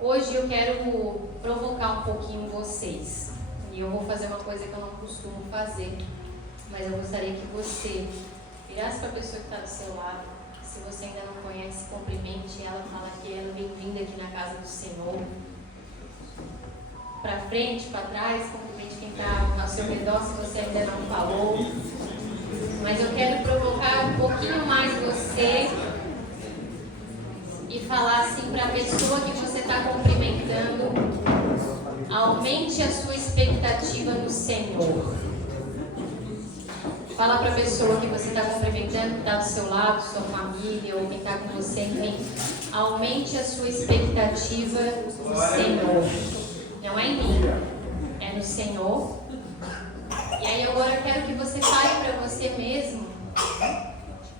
Hoje eu quero provocar um pouquinho vocês. E eu vou fazer uma coisa que eu não costumo fazer, mas eu gostaria que você virasse para a pessoa que está do seu lado. Se você ainda não conhece, cumprimente ela, fala que ela é bem-vinda aqui na casa do Senhor. Para frente, para trás, cumprimente quem está ao seu redor, se você ainda não falou. Mas eu quero provocar um pouquinho mais você e falar assim para a pessoa que você está cumprimentando: aumente a sua expectativa no Senhor. Fala para a pessoa que você está cumprimentando, que está do seu lado, sua família ou quem está com você, enfim, aumente a sua expectativa no Senhor. Não é em mim, é no Senhor. E aí agora eu quero que você fale para você mesmo,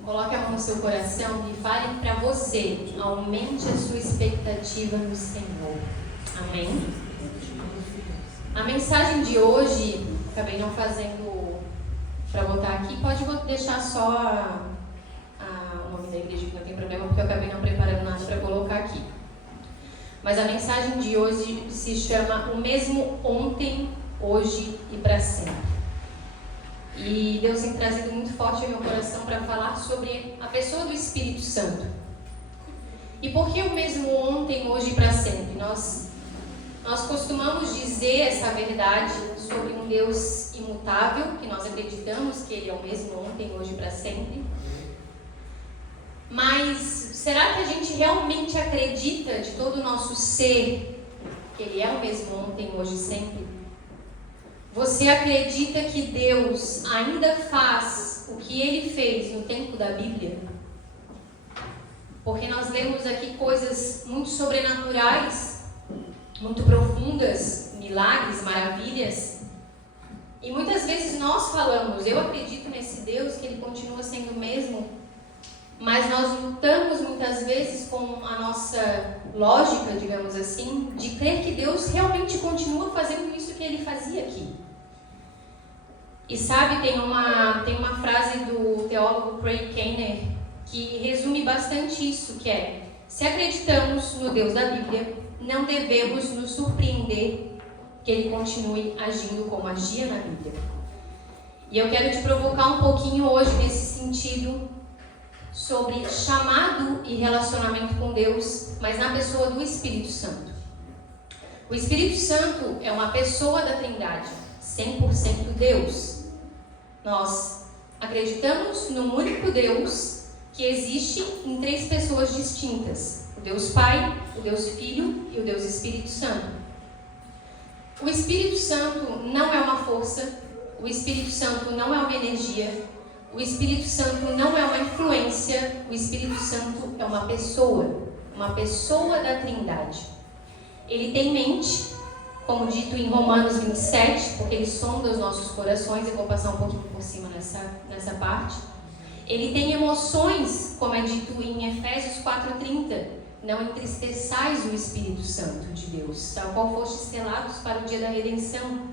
coloque a mão no seu coração e fale para você: aumente a sua expectativa no Senhor. Amém? A mensagem de hoje, acabei não fazendo para botar aqui, pode deixar só o nome da igreja, que não tem problema, porque eu acabei não preparando nada para colocar aqui. Mas a mensagem de hoje se chama O Mesmo Ontem, Hoje e para Sempre. E Deus tem trazido muito forte ao meu coração para falar sobre a pessoa do Espírito Santo. E por que o mesmo ontem, hoje e para sempre? Nós costumamos dizer essa verdade sobre um Deus imutável, que nós acreditamos que Ele é o mesmo ontem, hoje e para sempre. Mas será que a gente realmente acredita de todo o nosso ser que Ele é o mesmo ontem, hoje e sempre? Você acredita que Deus ainda faz o que Ele fez no tempo da Bíblia? Porque nós lemos aqui coisas muito sobrenaturais, muito profundas, milagres, maravilhas. E muitas vezes nós falamos: eu acredito nesse Deus, que Ele continua sendo o mesmo. Mas nós lutamos muitas vezes com a nossa lógica, digamos assim, de crer que Deus realmente continua fazendo isso que Ele fazia aqui. E sabe, tem uma frase do teólogo Craig Keener que resume bastante isso, que é: se acreditamos no Deus da Bíblia, não devemos nos surpreender que Ele continue agindo como agia na Bíblia. E eu quero te provocar um pouquinho hoje nesse sentido, sobre chamado e relacionamento com Deus, mas na pessoa do Espírito Santo. O Espírito Santo é uma pessoa da Trindade, 100% Deus. Nós acreditamos num único Deus que existe em 3 pessoas distintas: o Deus Pai, o Deus Filho e o Deus Espírito Santo. O Espírito Santo não é uma força, o Espírito Santo não é uma energia, o Espírito Santo não é uma influência, o Espírito Santo é uma pessoa da Trindade. Ele tem mente, como dito em Romanos 27, porque Ele sonda os nossos corações. Eu vou passar um pouquinho por cima nessa parte. Ele tem emoções, como é dito em Efésios 4:30. Não entristeçais o Espírito Santo de Deus, tal qual fostes selados para o dia da redenção.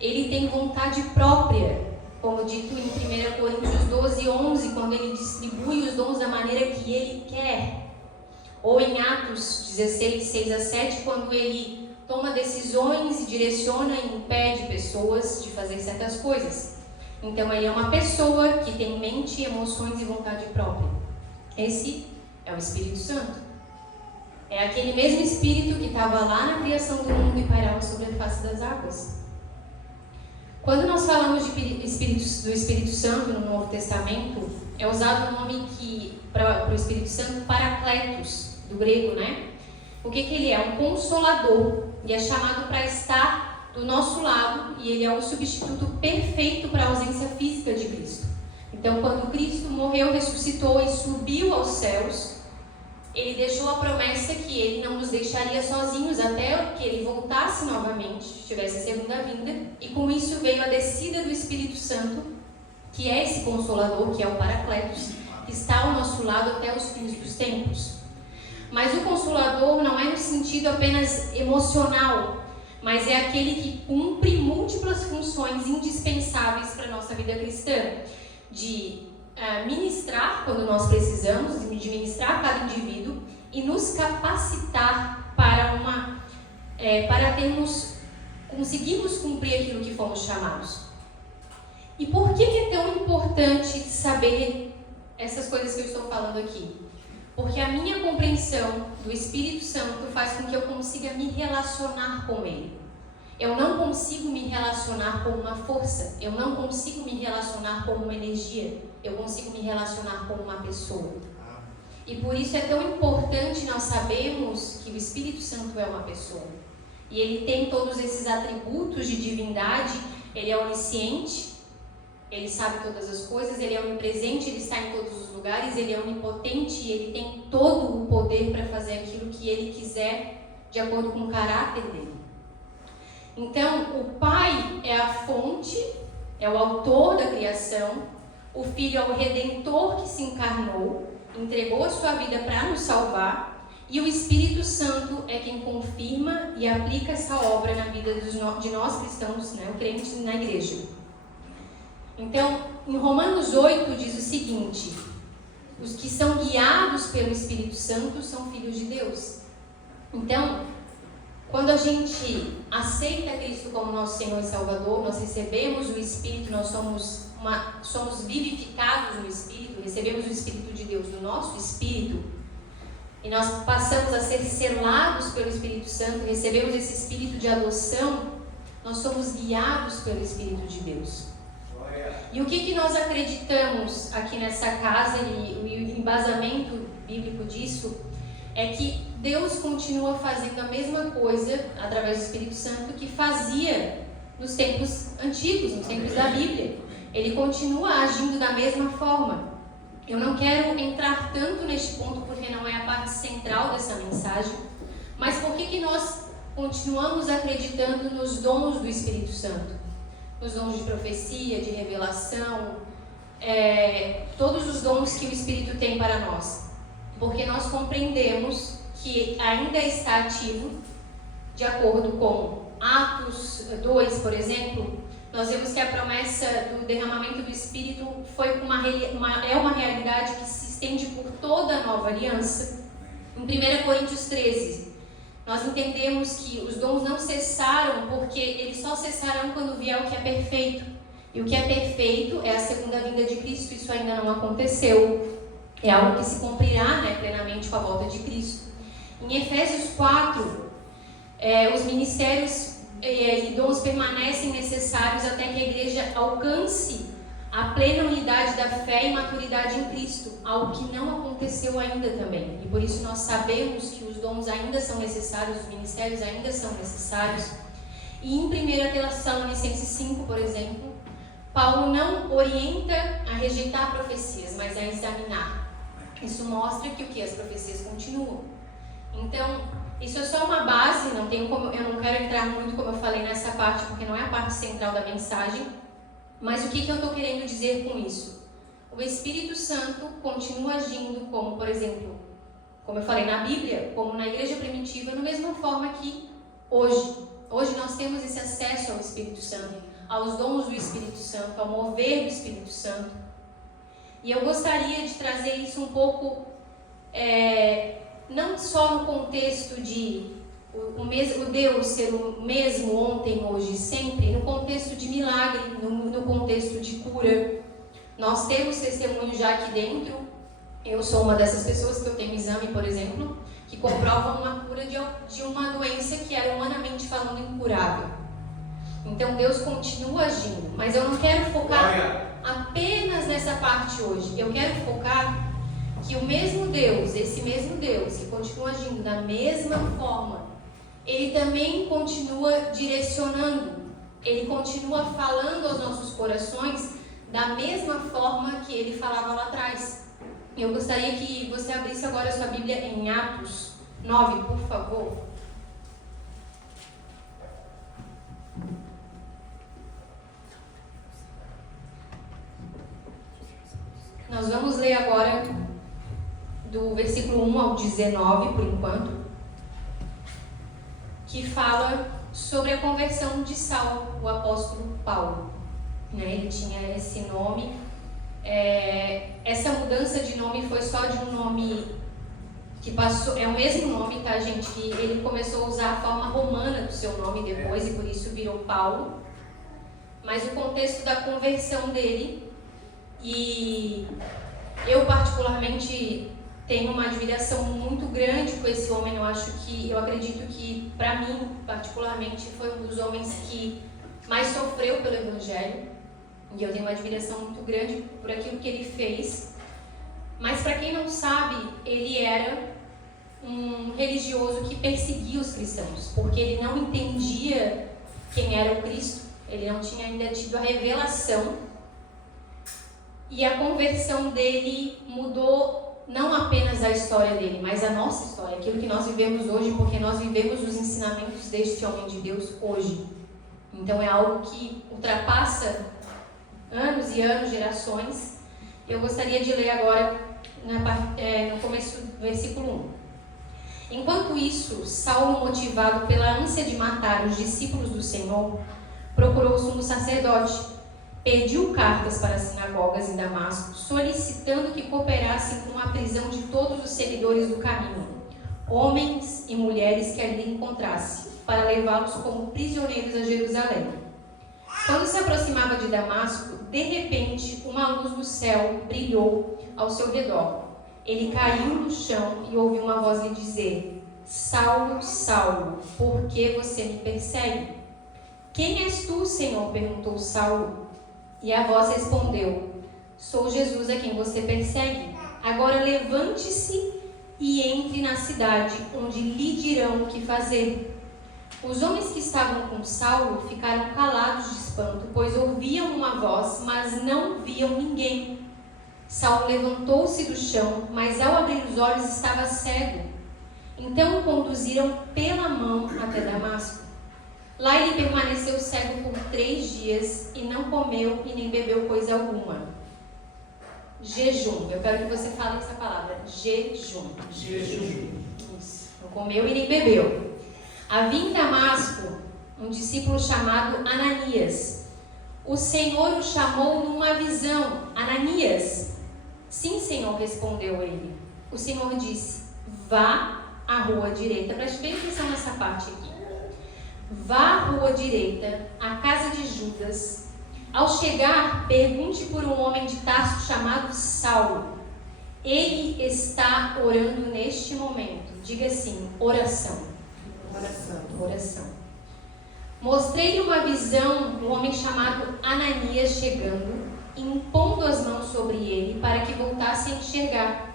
Ele tem vontade própria, como dito em 1 Coríntios 12:11, quando Ele distribui os dons da maneira que Ele quer. Ou em Atos 16, 6-7, quando Ele toma decisões e direciona e impede pessoas de fazer certas coisas. Então Ele é uma pessoa que tem mente, emoções e vontade própria. Esse é o Espírito Santo. É aquele mesmo Espírito que estava lá na criação do mundo e pairava sobre a face das águas. Quando nós falamos do Espírito Santo no Novo Testamento, é usado o nome para o Espírito Santo, Paracletos, do grego, né? O que ele é? Um consolador, e é chamado para estar do nosso lado, e ele é o substituto perfeito para a ausência física de Cristo. Então, quando Cristo morreu, ressuscitou e subiu aos céus, Ele deixou a promessa que Ele não nos deixaria sozinhos até que Ele voltasse novamente, tivesse a segunda vinda, e com isso veio a descida do Espírito Santo, que é esse Consolador, que é o Paracletos, que está ao nosso lado até os fins dos tempos. Mas o Consolador não é no sentido apenas emocional, mas é aquele que cumpre múltiplas funções indispensáveis para a nossa vida cristã, de ministrar quando nós precisamos, de ministrar cada indivíduo e nos capacitar para uma para conseguirmos cumprir aquilo que fomos chamados. E por que é tão importante saber essas coisas que eu estou falando aqui? Porque a minha compreensão do Espírito Santo faz com que eu consiga me relacionar com Ele. Eu não consigo me relacionar com uma força, eu não consigo me relacionar com uma energia, eu consigo me relacionar com uma pessoa. E por isso é tão importante nós sabermos que o Espírito Santo é uma pessoa. E ele tem todos esses atributos de divindade, ele é onisciente, ele sabe todas as coisas, ele é onipresente, ele está em todos os lugares, ele é onipotente e ele tem todo o poder para fazer aquilo que ele quiser, de acordo com o caráter dele. Então, o Pai é a fonte, é o autor da criação, o Filho é o Redentor que se encarnou, entregou a sua vida para nos salvar, e o Espírito Santo é quem confirma e aplica essa obra na vida de nós cristãos, né, o crente na igreja. Então, em Romanos 8 diz o seguinte: os que são guiados pelo Espírito Santo são filhos de Deus. Então, quando a gente aceita Cristo como nosso Senhor e Salvador, nós recebemos o Espírito, nós somos vivificados no Espírito, recebemos o Espírito de Deus no nosso Espírito, e nós passamos a ser selados pelo Espírito Santo, recebemos esse Espírito de adoção, nós somos guiados pelo Espírito de Deus. E o que nós acreditamos aqui nessa casa, e o embasamento bíblico disso, é que Deus continua fazendo a mesma coisa, através do Espírito Santo, que fazia nos tempos antigos, nos tempos da Bíblia. Ele continua agindo da mesma forma. Eu não quero entrar tanto neste ponto, porque não é a parte central dessa mensagem, mas por que nós continuamos acreditando nos dons do Espírito Santo? Nos dons de profecia, de revelação, todos os dons que o Espírito tem para nós. Porque nós compreendemos que ainda está ativo, de acordo com Atos 2, por exemplo, nós vemos que a promessa do derramamento do Espírito é uma realidade que se estende por toda a nova aliança. Em 1 Coríntios 13, nós entendemos que os dons não cessaram, porque eles só cessarão quando vier o que é perfeito. E o que é perfeito é a segunda vinda de Cristo, isso ainda não aconteceu. É algo que se cumprirá, né, plenamente com a volta de Cristo. Em Efésios 4, os ministérios e dons permanecem necessários até que a igreja alcance a plena unidade da fé e maturidade em Cristo, algo que não aconteceu ainda também. E por isso nós sabemos que os dons ainda são necessários, os ministérios ainda são necessários. E em 1 Tessalonicenses 5, por exemplo, Paulo não orienta a rejeitar profecias, mas a examinar. Isso mostra que as profecias continuam. Então, isso é só uma base, eu não quero entrar muito, como eu falei, nessa parte, porque não é a parte central da mensagem. Mas o que eu estou querendo dizer com isso? O Espírito Santo continua agindo como, por exemplo, como eu falei na Bíblia, como na igreja primitiva, da mesma forma que hoje. Hoje nós temos esse acesso ao Espírito Santo, aos dons do Espírito Santo, ao mover do Espírito Santo. E eu gostaria de trazer isso um pouco, não só no contexto de o Deus ser o mesmo ontem, hoje e sempre, no contexto de milagre, no contexto de cura. Nós temos testemunho já aqui dentro. Eu sou uma dessas pessoas que eu tenho exame, por exemplo, que comprovam uma cura de uma doença que era humanamente falando incurável. Então Deus continua agindo, mas eu não quero focar apenas nessa parte hoje. Eu quero focar que o mesmo Deus, esse mesmo Deus que continua agindo da mesma forma, Ele também continua direcionando, Ele continua falando aos nossos corações da mesma forma que Ele falava lá atrás. Eu gostaria que você abrisse agora a sua Bíblia em Atos 9, por favor. Nós vamos ler agora do versículo 1 ao 19, por enquanto, que fala sobre a conversão de Saulo, o apóstolo Paulo. Ele tinha esse nome. Essa mudança de nome foi só de um nome que passou, é o mesmo nome, tá, gente? Que ele começou a usar a forma romana do seu nome depois, e por isso virou Paulo. Mas o contexto da conversão dele, e eu particularmente tenho uma admiração muito grande com esse homem. Eu acredito que, para mim, particularmente, foi um dos homens que mais sofreu pelo Evangelho, e eu tenho uma admiração muito grande por aquilo que ele fez. Mas, para quem não sabe, ele era um religioso que perseguia os cristãos, porque ele não entendia quem era o Cristo, ele não tinha ainda tido a revelação, e a conversão dele mudou não apenas a história dele, mas a nossa história, aquilo que nós vivemos hoje, porque nós vivemos os ensinamentos deste homem de Deus hoje. Então é algo que ultrapassa anos e anos, gerações. Eu gostaria de ler agora no começo do versículo 1. Enquanto isso, Saulo, motivado pela ânsia de matar os discípulos do Senhor, procurou o sumo sacerdote. Pediu cartas para as sinagogas em Damasco, solicitando que cooperassem com a prisão de todos os seguidores do caminho, homens e mulheres que ali encontrasse, para levá-los como prisioneiros a Jerusalém. Quando se aproximava de Damasco, de repente, uma luz do céu brilhou ao seu redor. Ele caiu no chão e ouviu uma voz lhe dizer: Saulo, Saulo, por que você me persegue? Quem és tu, Senhor? Perguntou Saulo. E a voz respondeu: Sou Jesus a quem você persegue. Agora levante-se e entre na cidade, onde lhe dirão o que fazer. Os homens que estavam com Saulo ficaram calados de espanto, pois ouviam uma voz, mas não viam ninguém. Saulo levantou-se do chão, mas ao abrir os olhos estava cego. Então o conduziram pela mão até Damasco. Lá ele permaneceu cego por 3 dias e não comeu e nem bebeu coisa alguma. Jejum. Eu quero que você fale essa palavra. Jejum. Jejum. Isso. Não comeu e nem bebeu. Havia em Damasco um discípulo chamado Ananias. O Senhor o chamou numa visão. Ananias. Sim, Senhor, respondeu ele. O Senhor disse: vá à rua direita. Preste bem atenção nessa parte aqui. Vá à rua direita, à casa de Judas. Ao chegar, pergunte por um homem de Tarso chamado Saulo. Ele está orando neste momento. Diga assim: oração. Oração. Oração. Mostrei-lhe uma visão do homem chamado Ananias chegando, impondo as mãos sobre ele para que voltasse a enxergar.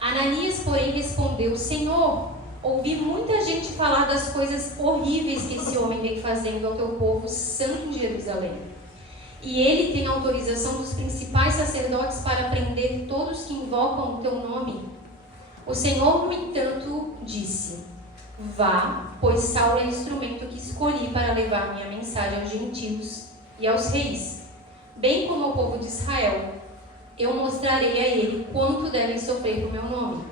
Ananias, porém, respondeu: Senhor, ouvi muita gente falar das coisas horríveis que esse homem vem fazendo ao teu povo santo em Jerusalém. E ele tem autorização dos principais sacerdotes para prender todos que invocam o teu nome. O Senhor, no entanto, disse: vá, pois Saulo é o instrumento que escolhi para levar minha mensagem aos gentios e aos reis, bem como ao povo de Israel. Eu mostrarei a ele quanto devem sofrer por meu nome.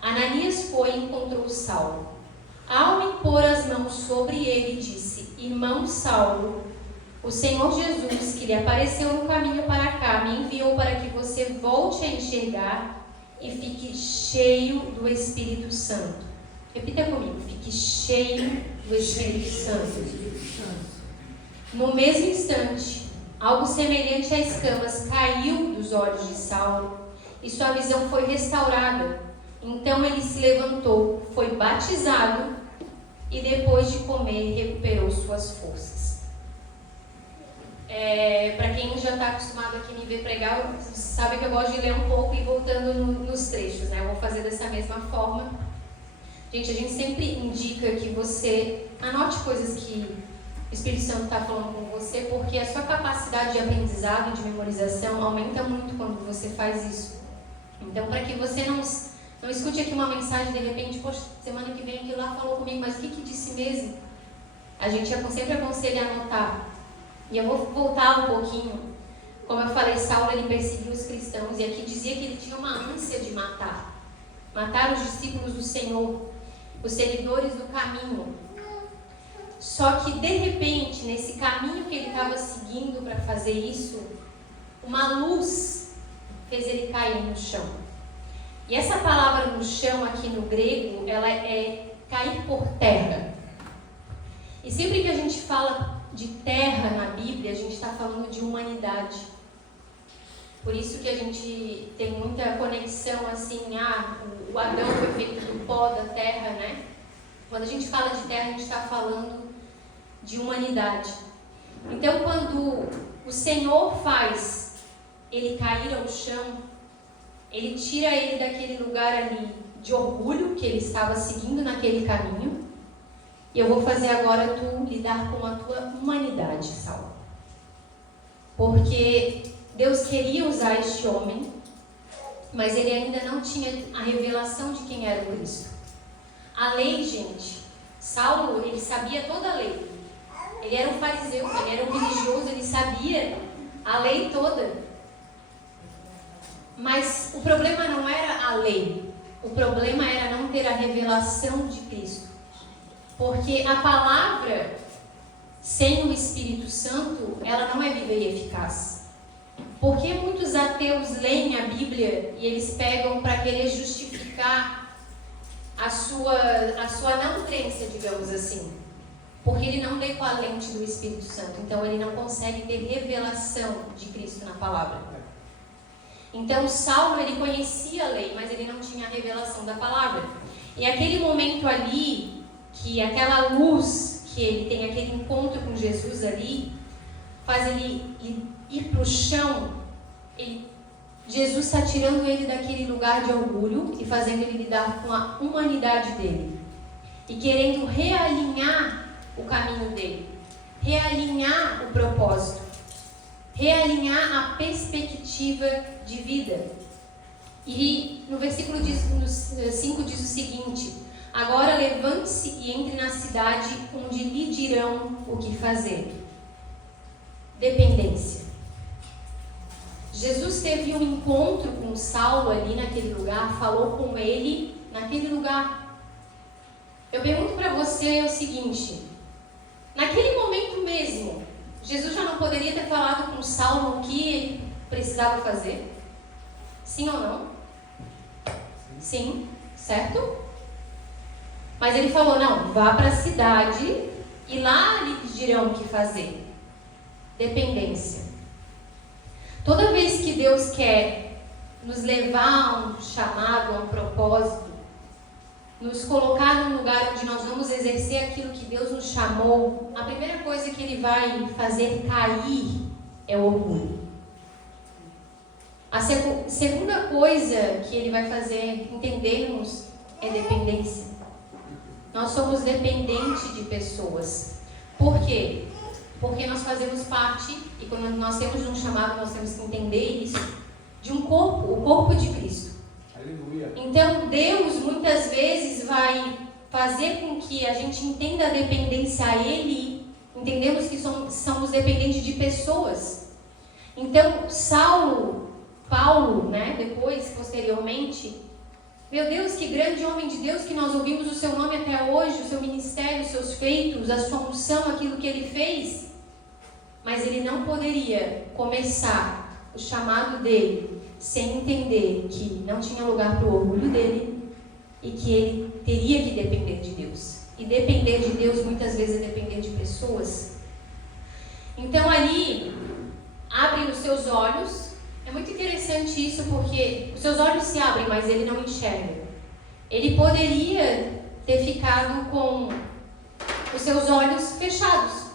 Ananias foi e encontrou Saulo. Ao impor as mãos sobre ele, disse: Irmão Saulo, o Senhor Jesus, que lhe apareceu no caminho para cá, me enviou para que você volte a enxergar e fique cheio do Espírito Santo. Repita comigo: fique cheio do Espírito Santo. No mesmo instante, algo semelhante a escamas caiu dos olhos de Saulo e sua visão foi restaurada. Então ele se levantou, foi batizado e depois de comer recuperou suas forças. Para quem já está acostumado aqui me ver pregar, sabe que eu gosto de ler um pouco e ir voltando nos trechos, né? Eu vou fazer dessa mesma forma. Gente, a gente sempre indica que você anote coisas que o Espírito Santo está falando com você, porque a sua capacidade de aprendizado e de memorização aumenta muito quando você faz isso. Então, para que você não escute aqui uma mensagem de repente: poxa, semana que vem aquele lá falou comigo, mas o que disse mesmo? A gente sempre aconselha a anotar. E eu vou voltar um pouquinho. Como eu falei, Saulo ele perseguiu os cristãos, e aqui dizia que ele tinha uma ânsia de matar os discípulos do Senhor, os seguidores do caminho. Só que de repente, nesse caminho que ele estava seguindo para fazer isso, uma luz fez ele cair no chão. E essa palavra no chão aqui no grego, ela é cair por terra. E sempre que a gente fala de terra na Bíblia, a gente está falando de humanidade. Por isso que a gente tem muita conexão assim, o Adão foi feito do pó da terra, né? Quando a gente fala de terra, a gente está falando de humanidade. Então, quando o Senhor faz ele cair ao chão, ele tira ele daquele lugar ali de orgulho que ele estava seguindo naquele caminho. E eu vou fazer agora tu lidar com a tua humanidade, Saulo. Porque Deus queria usar este homem, mas ele ainda não tinha a revelação de quem era o Cristo. A lei, gente, Saulo, ele sabia toda a lei. Ele era um fariseu, ele era um religioso, ele sabia a lei toda. Mas o problema não era a lei, o problema era não ter a revelação de Cristo. Porque a palavra, sem o Espírito Santo, ela não é viva e eficaz. Porque muitos ateus leem a Bíblia e eles pegam para querer justificar a sua não crença, digamos assim. Porque ele não lê com a lente do Espírito Santo, então ele não consegue ter revelação de Cristo na palavra. Então Saulo, ele conhecia a lei, mas ele não tinha a revelação da palavra. E aquele momento ali, que aquela luz, que ele tem aquele encontro com Jesus ali, faz ele ir para o chão. Jesus está tirando ele daquele lugar de orgulho e fazendo ele lidar com a humanidade dele. E querendo realinhar o caminho dele, realinhar o propósito, realinhar a perspectiva de vida. E no versículo 5 diz o seguinte: agora levante-se e entre na cidade onde lhe dirão o que fazer. Dependência. Jesus teve um encontro com Saulo ali naquele lugar, falou com ele naquele lugar. Eu pergunto para você o seguinte: naquele momento mesmo, Jesus já não poderia ter falado com Saulo o que ele precisava fazer? Sim ou não? Sim, certo? Mas ele falou, não, vá para a cidade e lá lhes dirão o que fazer. Dependência. Toda vez que Deus quer nos levar a um chamado, a um propósito, nos colocar num lugar onde nós vamos exercer aquilo que Deus nos chamou, a primeira coisa que Ele vai fazer cair é o orgulho. A segunda coisa que Ele vai fazer entendermos é dependência. Nós somos dependentes de pessoas. Por quê? Porque nós fazemos parte, e quando nós temos um chamado, nós temos que entender isso, de um corpo, o corpo de Cristo. Aleluia. Então, Deus muitas vezes vai fazer com que a gente entenda a dependência a Ele, entendemos que somos dependentes de pessoas. Então, Paulo, né, depois, posteriormente, meu Deus, que grande homem de Deus, que nós ouvimos o seu nome até hoje, o seu ministério, os seus feitos, a sua unção, aquilo que ele fez. Mas ele não poderia começar o chamado dele sem entender que não tinha lugar para o orgulho dele e que ele teria que depender de Deus. E depender de Deus muitas vezes é depender de pessoas. Então ali, abre os seus olhos. É muito interessante isso porque os seus olhos se abrem, mas ele não enxerga. Ele poderia ter ficado com os seus olhos fechados,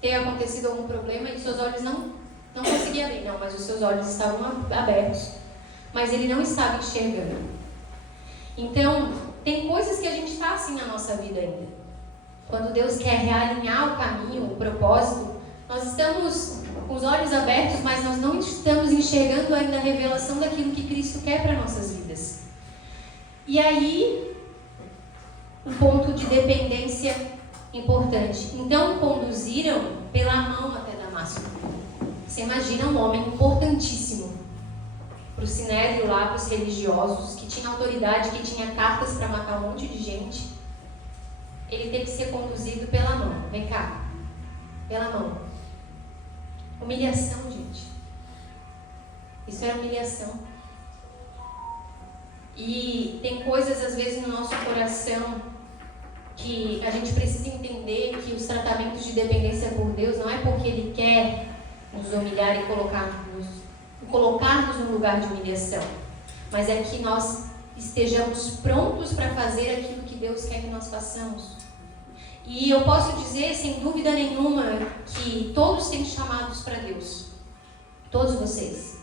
ter acontecido algum problema e os seus olhos não conseguiam abrir. Não, mas os seus olhos estavam abertos, mas ele não estava enxergando. Então, tem coisas que a gente está assim na nossa vida ainda. Quando Deus quer realinhar o caminho, o propósito, nós estamos com os olhos abertos, mas nós não estamos enxergando ainda a revelação daquilo que Cristo quer para nossas vidas. E aí, um ponto de dependência importante. Então, conduziram pela mão até Damasco. Você imagina um homem importantíssimo para o sinédrio lá, para os religiosos, que tinha autoridade, que tinha cartas para matar um monte de gente. Ele tem que ser conduzido pela mão. Vem cá. Pela mão. Humilhação, gente. Isso era humilhação. E tem coisas às vezes no nosso coração que a gente precisa entender que os tratamentos de dependência por Deus não é porque Ele quer nos humilhar e colocar-nos num lugar de humilhação, mas é que nós estejamos prontos para fazer aquilo que Deus quer que nós façamos. E eu posso dizer sem dúvida nenhuma que todos têm chamados para Deus, todos vocês.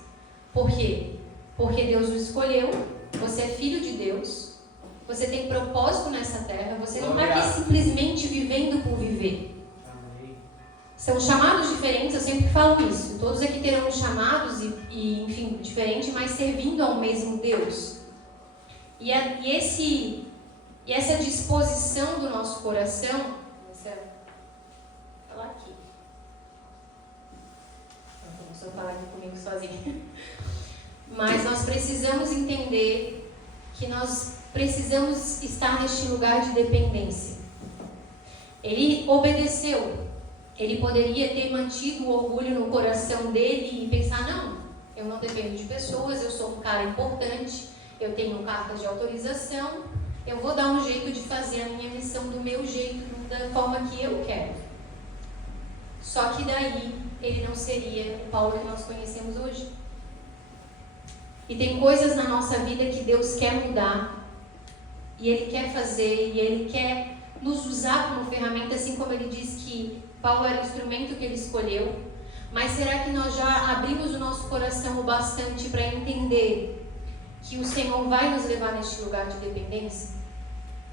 Por quê? Porque Deus o escolheu, você é filho de Deus, você tem propósito nessa terra, você não está aqui simplesmente vivendo por viver. São chamados diferentes, eu sempre falo isso. Todos aqui terão chamados e enfim, diferentes, mas servindo ao mesmo Deus. E essa disposição do nosso coração, falar aqui. Não vou falar aqui comigo sozinho. Mas nós precisamos entender que nós precisamos estar neste lugar de dependência. Ele obedeceu. Ele poderia ter mantido o orgulho no coração dele e pensar, não, eu não dependo de pessoas, eu sou um cara importante, eu tenho cartas de autorização, eu vou dar um jeito de fazer a minha missão do meu jeito, da forma que eu quero. Só que daí ele não seria o Paulo que nós conhecemos hoje. E tem coisas na nossa vida que Deus quer mudar, e Ele quer fazer, e Ele quer nos usar como ferramenta, assim como Ele diz que Paulo era o instrumento que Ele escolheu. Mas será que nós já abrimos o nosso coração o bastante para entender que o Senhor vai nos levar neste lugar de dependência?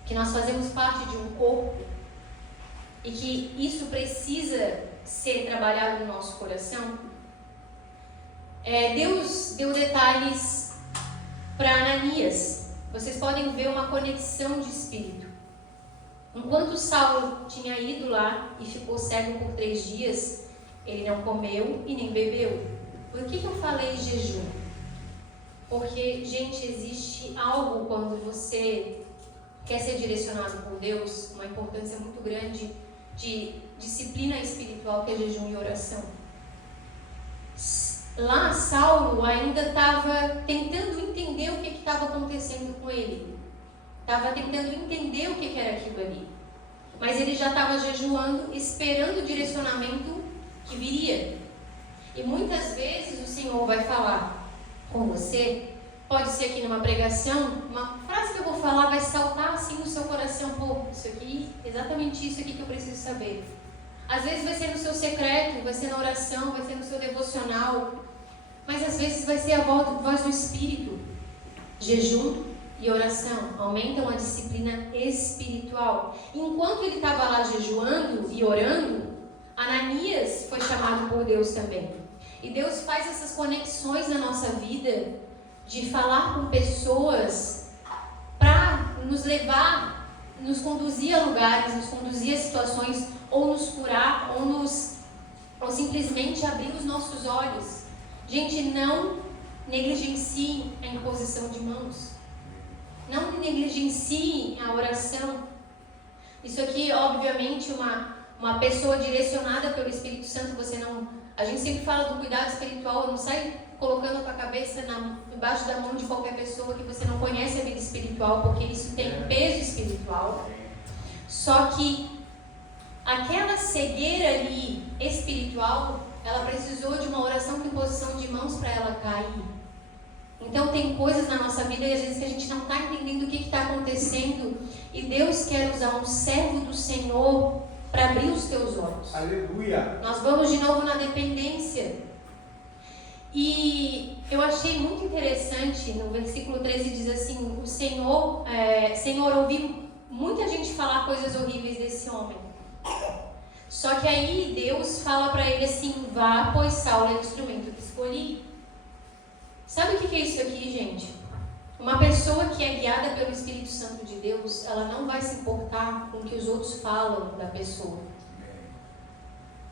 Que nós fazemos parte de um corpo e que isso precisa ser trabalhado no nosso coração? Deus deu detalhes para Ananias. Vocês podem ver uma conexão de espírito. Enquanto Saulo tinha ido lá e ficou cego por 3 dias, ele não comeu e nem bebeu. Por que eu falei jejum? Porque, gente, existe algo quando você quer ser direcionado por Deus, uma importância muito grande de disciplina espiritual, que é jejum e oração. Lá, Saulo ainda estava tentando entender o que estava acontecendo com ele. Estava tentando entender o que era aquilo ali. Mas ele já estava jejuando, esperando o direcionamento que viria. E muitas vezes o Senhor vai falar com você. Pode ser aqui numa pregação, uma frase que eu vou falar vai saltar assim no seu coração. Pô, isso aqui, exatamente isso aqui que eu preciso saber. Às vezes vai ser no seu secreto, vai ser na oração, vai ser no seu devocional. Mas às vezes vai ser a voz do Espírito. Jejum e oração aumentam a disciplina espiritual. Enquanto ele estava lá jejuando e orando, Ananias foi chamado por Deus também. E Deus faz essas conexões na nossa vida de falar com pessoas para nos levar, nos conduzir a lugares, nos conduzir a situações, ou nos curar, ou simplesmente abrir os nossos olhos. Gente, não negligenciem a imposição de mãos. Não negligenciem a oração. Isso aqui, obviamente, uma pessoa direcionada pelo Espírito Santo, a gente sempre fala do cuidado espiritual, não sai colocando a tua cabeça embaixo da mão de qualquer pessoa que você não conhece a vida espiritual, porque isso tem peso espiritual. Só que aquela cegueira ali espiritual, ela precisou de uma oração com imposição de mãos para ela cair. Então tem coisas na nossa vida e às vezes que a gente não está entendendo o que está acontecendo, e Deus quer usar um servo do Senhor para abrir os teus olhos. Aleluia! Nós vamos de novo na dependência. E eu achei muito interessante, no versículo 13 diz assim, o Senhor, ouvi muita gente falar coisas horríveis desse homem. Só que aí Deus fala para ele assim, vá, pois Saulo é o instrumento que escolhi. Sabe o que é isso aqui, gente? Uma pessoa que é guiada pelo Espírito Santo de Deus, ela não vai se importar com o que os outros falam da pessoa.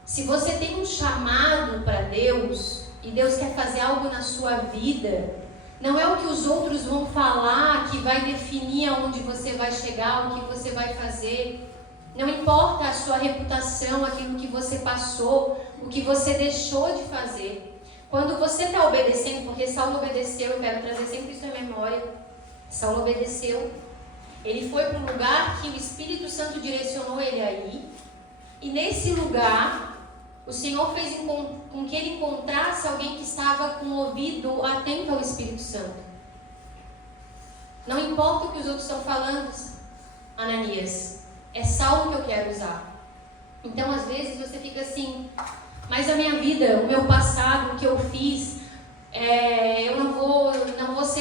Se você tem um chamado para Deus, e Deus quer fazer algo na sua vida, não é o que os outros vão falar que vai definir aonde você vai chegar, o que você vai fazer. Não importa a sua reputação, aquilo que você passou, o que você deixou de fazer. Quando você está obedecendo, porque Saulo obedeceu, eu quero trazer sempre isso à memória. Saulo obedeceu. Ele foi para um lugar que o Espírito Santo direcionou ele a ir. E nesse lugar, o Senhor fez com que ele encontrasse alguém que estava com o ouvido atento ao Espírito Santo. Não importa o que os outros estão falando, Ananias, é Saulo que eu quero usar. Então, às vezes, você fica assim, mas a minha vida, o meu passado, o que eu fiz, eu não vou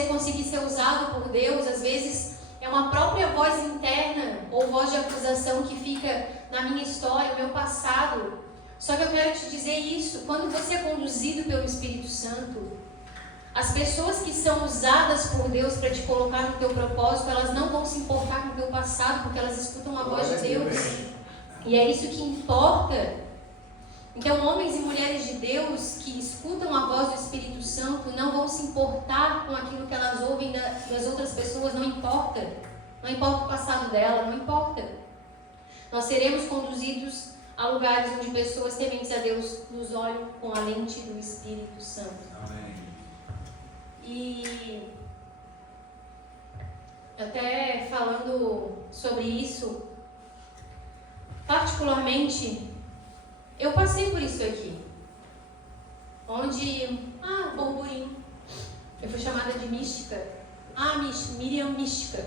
conseguir ser usado por Deus. Às vezes, é uma própria voz interna ou voz de acusação que fica na minha história, o meu passado. Só que eu quero te dizer isso, quando você é conduzido pelo Espírito Santo, as pessoas que são usadas por Deus para te colocar no teu propósito, elas não vão se importar com o teu passado, porque elas escutam a voz de Deus. E é isso que importa. Então, homens e mulheres de Deus que escutam a voz do Espírito Santo não vão se importar com aquilo que elas ouvem das outras pessoas, não importa. Não importa o passado dela, não importa. Nós seremos conduzidos a lugares onde pessoas tementes a Deus nos olham com a lente do Espírito Santo. Amém. E até falando sobre isso, particularmente, eu passei por isso aqui, onde, burburinho, eu fui chamada de mística, Miriam mística.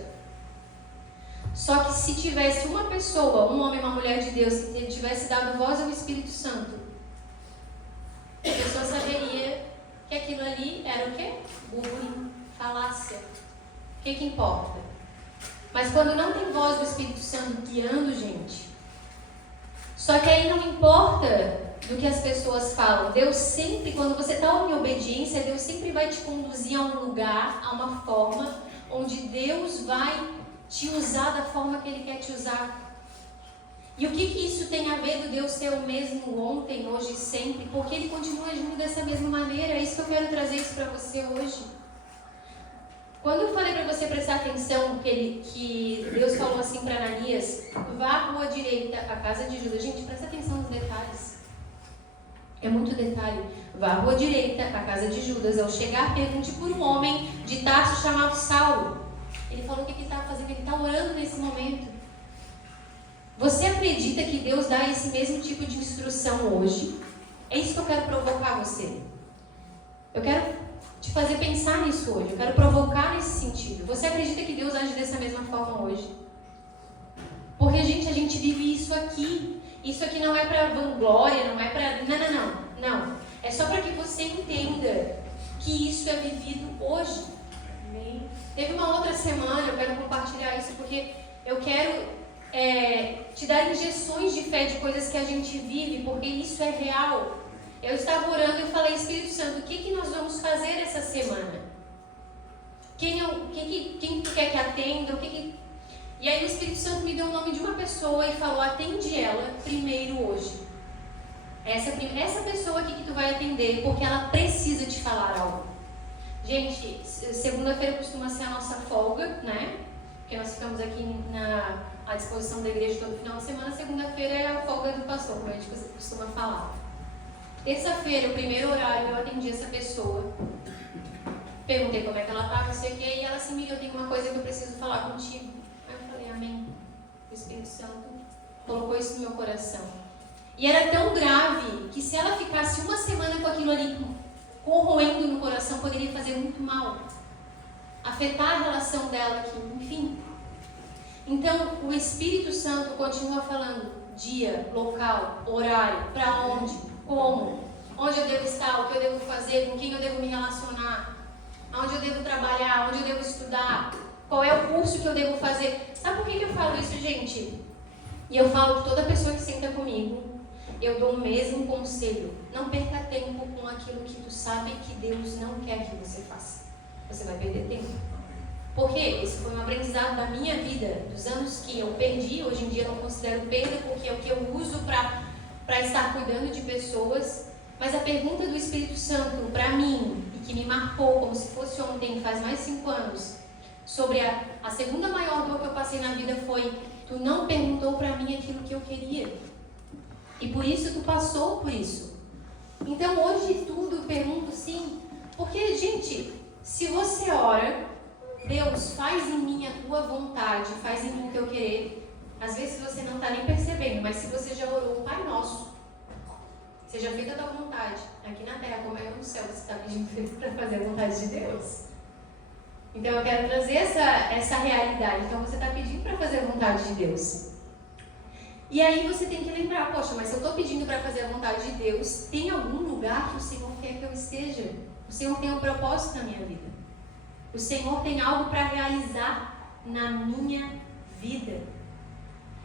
Só que se tivesse uma pessoa, um homem e uma mulher de Deus, que tivesse dado voz ao Espírito Santo, a pessoa saberia que aquilo ali era o quê? Burburinho, falácia. O que importa? Mas quando não tem voz do Espírito Santo guiando, gente, só que aí não importa do que as pessoas falam. Deus sempre, quando você está em obediência, Deus sempre vai te conduzir a um lugar, a uma forma, onde Deus vai te usar da forma que Ele quer te usar. E o que isso tem a ver do Deus ser o mesmo ontem, hoje e sempre? Porque Ele continua agindo dessa mesma maneira. É isso que eu quero trazer isso para você hoje. Quando eu falei para você prestar atenção que Deus falou assim para Ananias, vá à rua direita, à casa de Judas. Gente, presta atenção nos detalhes. É muito detalhe. Vá à rua direita, à casa de Judas. Ao chegar, pergunte por um homem de Tarso chamado Saulo. Ele falou o que ele estava fazendo. Ele está orando nesse momento. Você acredita que Deus dá esse mesmo tipo de instrução hoje? É isso que eu quero provocar você. Eu quero te fazer pensar nisso hoje. Eu quero provocar nesse sentido. Você acredita que Deus age dessa mesma forma hoje? Porque, gente, a gente vive isso aqui. Isso aqui não é para vanglória, não é para... Não. É só para que você entenda que isso é vivido hoje. Amém? Teve uma outra semana, eu quero compartilhar isso porque eu quero te dar injeções de fé de coisas que a gente vive, porque isso é real. Eu estava orando e falei, Espírito Santo, o que nós vamos fazer essa semana? Quem tu quer que atenda? E aí o Espírito Santo me deu o nome de uma pessoa e falou, atende ela primeiro hoje. Essa pessoa aqui que tu vai atender, porque ela precisa te falar algo. Gente, segunda-feira costuma ser a nossa folga, né? Porque nós ficamos aqui à disposição da igreja todo final de semana. Segunda-feira é a folga do pastor, como a gente costuma falar. Terça-feira, o primeiro horário, eu atendi essa pessoa. Perguntei como é que ela estava, não sei o quê, e ela assim, Miriam, eu tenho uma coisa que eu preciso falar contigo. Aí eu falei, amém. O Espírito Santo colocou isso no meu coração. E era tão grave que se ela ficasse uma semana com aquilo ali corroendo no coração, poderia fazer muito mal. Afetar a relação dela aqui, enfim. Então, o Espírito Santo continua falando dia, local, horário, para onde, como, onde eu devo estar, o que eu devo fazer, com quem eu devo me relacionar, aonde eu devo trabalhar, onde eu devo estudar, qual é o curso que eu devo fazer. Sabe por que eu falo isso, gente? E eu falo que toda pessoa que senta comigo, eu dou o mesmo conselho. Não perca tempo com aquilo que tu sabe que Deus não quer que você faça. Você vai perder tempo. Porque esse foi um aprendizado da minha vida, dos anos que eu perdi. Hoje em dia eu não considero perda, porque é o que eu uso para estar cuidando de pessoas. Mas a pergunta do Espírito Santo para mim, e que me marcou como se fosse ontem, faz mais de 5 anos, sobre a segunda maior dor que eu passei na vida foi: tu não perguntou para mim aquilo que eu queria. E por isso tu passou por isso. Então hoje tudo eu pergunto sim. Porque, gente, se você ora, Deus, faz em mim a tua vontade, faz em mim o que eu querer. Às vezes você não está nem percebendo, mas se você já orou o Pai Nosso, seja feita a tua vontade, aqui na terra como é no céu, você está pedindo para fazer a vontade de Deus. Então eu quero trazer essa realidade. Então você está pedindo para fazer a vontade de Deus. E aí você tem que lembrar, poxa, mas se eu estou pedindo para fazer a vontade de Deus, tem algum lugar que o Senhor quer que eu esteja? O Senhor tem um propósito na minha vida. O Senhor tem algo para realizar na minha vida.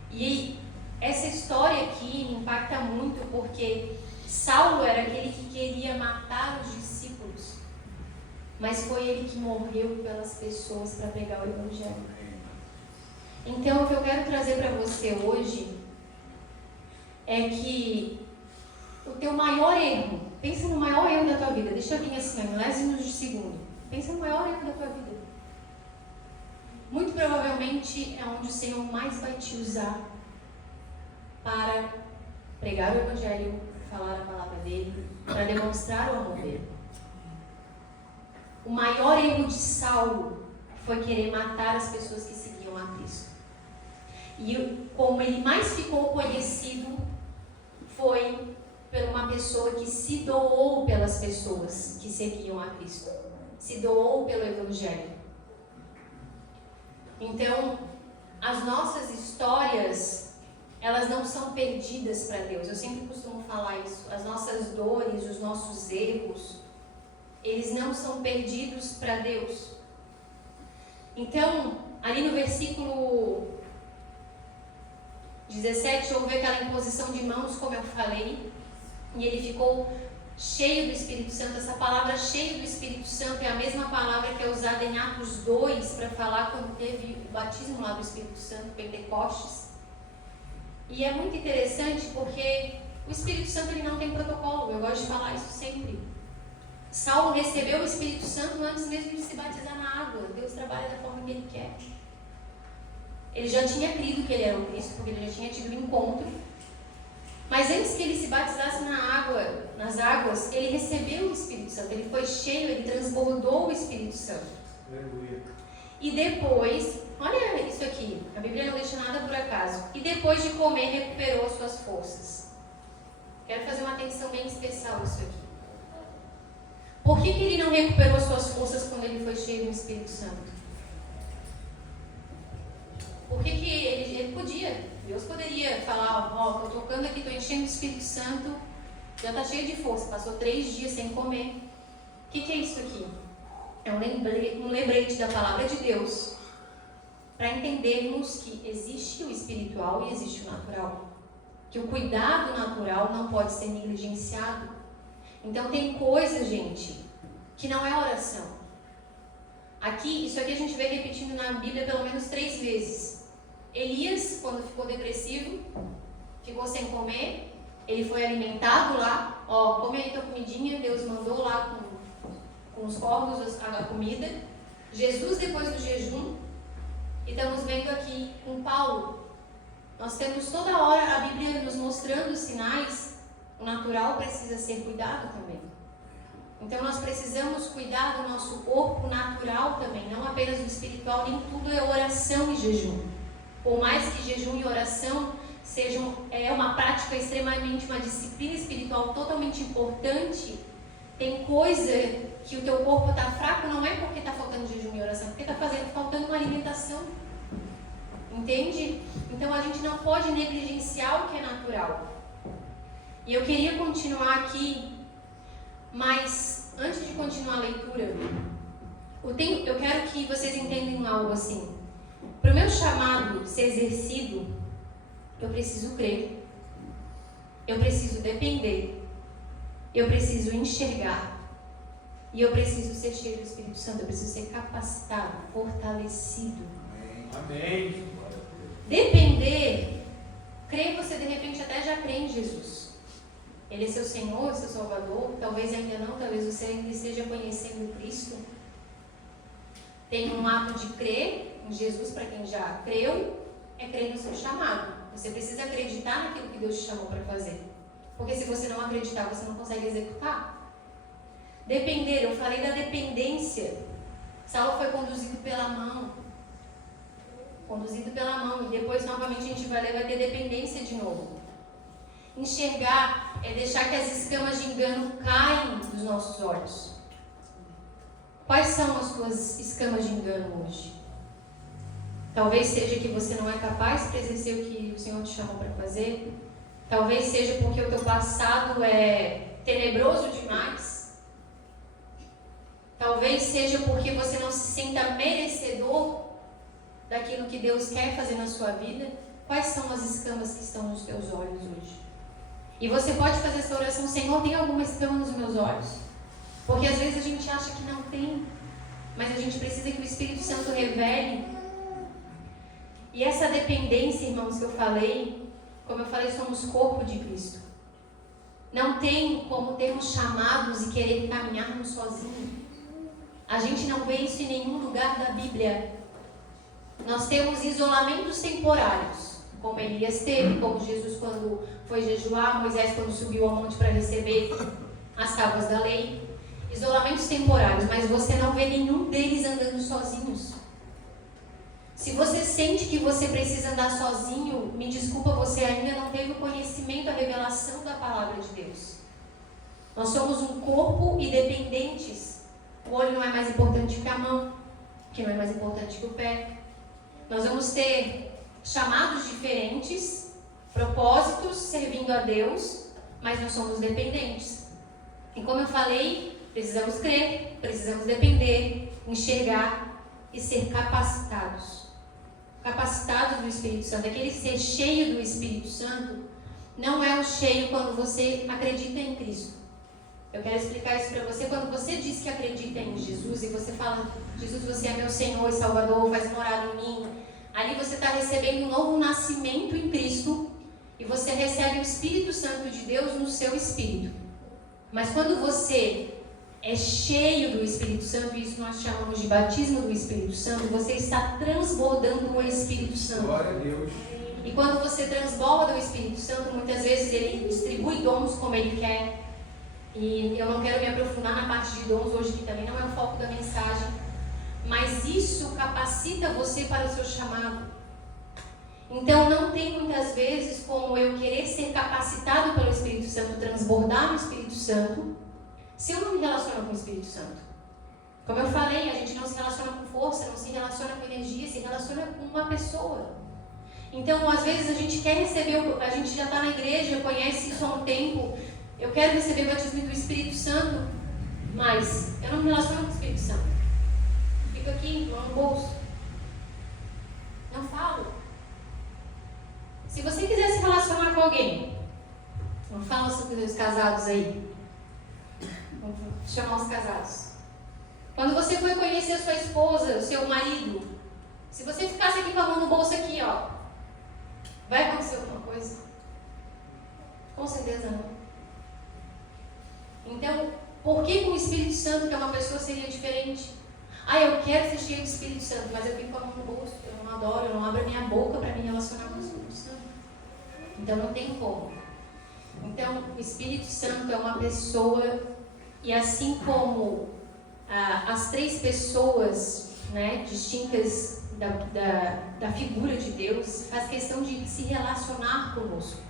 E essa história aqui me impacta muito porque Saulo era aquele que queria matar os discípulos, mas foi ele que morreu pelas pessoas para pregar o Evangelho. Então o que eu quero trazer para você hoje é que o teu maior erro, pensa no maior erro da tua vida, deixa eu vir assim, milésimos de segundo, pensa no maior erro da tua vida. Muito provavelmente é onde o Senhor mais vai te usar para pregar o Evangelho, falar a palavra dele, para demonstrar o amor dele. O maior erro de Saulo foi querer matar as pessoas que seguiam a Cristo. E como ele mais ficou conhecido foi por uma pessoa que se doou pelas pessoas que seguiam a Cristo, se doou pelo Evangelho. Então, as nossas histórias, elas não são perdidas para Deus. Eu sempre costumo falar isso. As nossas dores, os nossos erros, eles não são perdidos para Deus. Então, ali no versículo 17, houve aquela imposição de mãos, como eu falei, e ele ficou cheio do Espírito Santo. Essa palavra cheio do Espírito Santo é a mesma palavra que é usada em Atos 2 para falar quando teve o batismo lá do Espírito Santo, Pentecostes. E é muito interessante porque o Espírito Santo ele não tem protocolo, eu gosto de falar isso sempre. Saulo recebeu o Espírito Santo antes mesmo de se batizar na água. Deus trabalha da forma que ele quer. Ele já tinha crido que ele era o Cristo, porque ele já tinha tido um encontro. Mas antes que ele se batizasse nas águas, ele recebeu o Espírito Santo. Ele foi cheio, ele transbordou o Espírito Santo. Aleluia. E depois, olha isso aqui, a Bíblia não deixa nada por acaso. E depois de comer, recuperou as suas forças. Quero fazer uma atenção bem especial nisso aqui. Por que ele não recuperou as suas forças quando ele foi cheio do Espírito Santo? Por que ele podia? Deus poderia falar, ó, estou tocando aqui, estou enchendo o Espírito Santo, já está cheio de força, passou 3 dias sem comer. O que é isso aqui? É um lembrete da palavra de Deus, para entendermos que existe o espiritual e existe o natural. Que o cuidado natural não pode ser negligenciado. Então tem coisa, gente, que não é oração. Aqui, isso aqui a gente vê repetindo na Bíblia pelo menos 3 vezes. Elias, quando ficou depressivo, ficou sem comer, ele foi alimentado lá, ó, come aí tua comidinha, Deus mandou lá com os corvos a comida. Jesus, depois do jejum, e estamos vendo aqui com Paulo, nós temos toda hora a Bíblia nos mostrando os sinais. O natural precisa ser cuidado também. Então nós precisamos cuidar do nosso corpo natural também, não apenas do espiritual, nem tudo é oração e jejum. Por mais que jejum e oração sejam uma prática extremamente, uma disciplina espiritual totalmente importante, tem coisa que o teu corpo está fraco, não é porque está faltando jejum e oração, porque está faltando uma alimentação. Entende? Então a gente não pode negligenciar o que é natural. E eu queria continuar aqui, mas antes de continuar a leitura, eu quero que vocês entendam algo assim. Para o meu chamado ser exercido, eu preciso crer, eu preciso depender, eu preciso enxergar e eu preciso ser cheio do Espírito Santo, eu preciso ser capacitado, fortalecido. Amém. Depender, crer, você de repente até já crê em Jesus. Ele é seu Senhor, seu Salvador, talvez ainda não, talvez você ainda esteja conhecendo Cristo. Tem um ato de crer em Jesus para quem já creu, é crer no seu chamado. Você precisa acreditar naquilo que Deus te chamou para fazer. Porque se você não acreditar, você não consegue executar. Depender, eu falei da dependência. Saulo foi conduzido pela mão. E depois novamente a gente vai ter dependência de novo. Enxergar é deixar que as escamas de engano caem dos nossos olhos. Quais são as suas escamas de engano hoje? Talvez seja que você não é capaz para exercer o que o Senhor te chamou para fazer. Talvez seja porque o teu passado é tenebroso demais. Talvez seja porque você não se sinta merecedor daquilo que Deus quer fazer na sua vida. Quais são as escamas que estão nos teus olhos hoje? E você pode fazer essa oração: Senhor, tem alguma escama nos meus olhos? Porque às vezes a gente acha que não tem, mas a gente precisa que o Espírito Santo revele. E essa dependência, irmãos, que eu falei, como eu falei, somos corpo de Cristo. Não tem como termos chamados e querer caminharmos sozinhos. A gente não vê isso em nenhum lugar da Bíblia. Nós temos isolamentos temporários, como Elias teve, como Jesus quando foi jejuar, Moisés quando subiu ao monte para receber as tábuas da lei. Isolamentos temporários, mas você não vê nenhum deles andando sozinhos. Se você sente que você precisa andar sozinho, me desculpa, você ainda não teve o conhecimento, a revelação da palavra de Deus. Nós somos um corpo e dependentes. O olho não é mais importante que a mão, que não é mais importante que o pé. Nós vamos ter chamados diferentes, propósitos servindo a Deus, mas nós somos dependentes. E como eu falei, precisamos crer, precisamos depender, enxergar e ser capacitados. Capacitados do Espírito Santo. Aquele ser cheio do Espírito Santo não é o cheio quando você acredita em Cristo. Eu quero explicar isso para você. Quando você diz que acredita em Jesus e você fala: Jesus, você é meu Senhor e Salvador, faz morada em mim. Ali você está recebendo um novo nascimento em Cristo e você recebe o Espírito Santo de Deus no seu espírito. Mas quando você é cheio do Espírito Santo, e isso nós chamamos de batismo do Espírito Santo, você está transbordando o Espírito Santo. Glória a Deus. E quando você transborda o Espírito Santo, muitas vezes ele distribui dons como ele quer. E eu não quero me aprofundar na parte de dons hoje, que também não é o foco da mensagem. Mas isso capacita você para o seu chamado. Então não tem muitas vezes como eu querer ser capacitado pelo Espírito Santo, transbordar no Espírito Santo, se eu não me relaciono com o Espírito Santo. Como eu falei, a gente não se relaciona com força, não se relaciona com energia, se relaciona com uma pessoa. Então, às vezes a gente quer receber, a gente já está na igreja, conhece isso há um tempo, eu quero receber o batismo do Espírito Santo, mas eu não me relaciono com o Espírito Santo. Fico aqui, no bolso. Não falo. Se você quiser se relacionar com alguém, não fala sobre os casados aí. Vamos chamar os casados. Quando você foi conhecer a sua esposa, o seu marido, se você ficasse aqui com a mão no bolso aqui, ó, vai acontecer alguma coisa? Com certeza não. Então, por que com o Espírito Santo, que é uma pessoa, seria diferente? Eu quero ser cheio do Espírito Santo, mas eu fico com a mão no bolso, eu não adoro, eu não abro a minha boca para me relacionar com o Espírito Santo. Então não tem como. Então, o Espírito Santo é uma pessoa, e assim como as três pessoas, né, distintas da figura de Deus, faz questão de se relacionar conosco.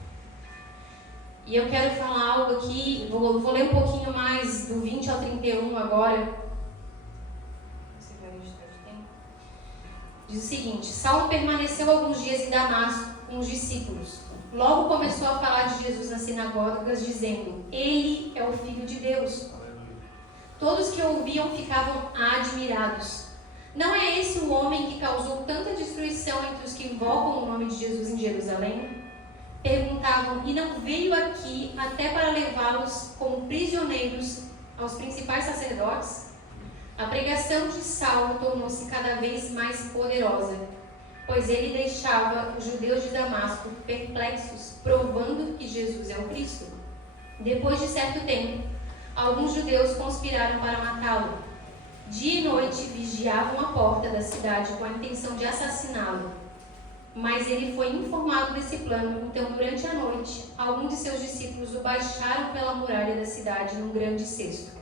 E eu quero falar algo aqui, vou ler um pouquinho mais do 20 ao 31 agora. Diz o seguinte: Saulo permaneceu alguns dias em Damasco com os discípulos. Logo começou a falar de Jesus nas sinagogas, dizendo: Ele é o Filho de Deus. Todos que ouviam ficavam admirados. Não é esse o homem que causou tanta destruição entre os que invocam o nome de Jesus em Jerusalém? Perguntavam: e não veio aqui até para levá-los como prisioneiros aos principais sacerdotes? A pregação de Saulo tornou-se cada vez mais poderosa, pois ele deixava os judeus de Damasco perplexos, provando que Jesus é o Cristo. Depois de certo tempo, alguns judeus conspiraram para matá-lo. Dia e noite vigiavam a porta da cidade com a intenção de assassiná-lo. Mas ele foi informado desse plano, então durante a noite, alguns de seus discípulos o baixaram pela muralha da cidade num grande cesto.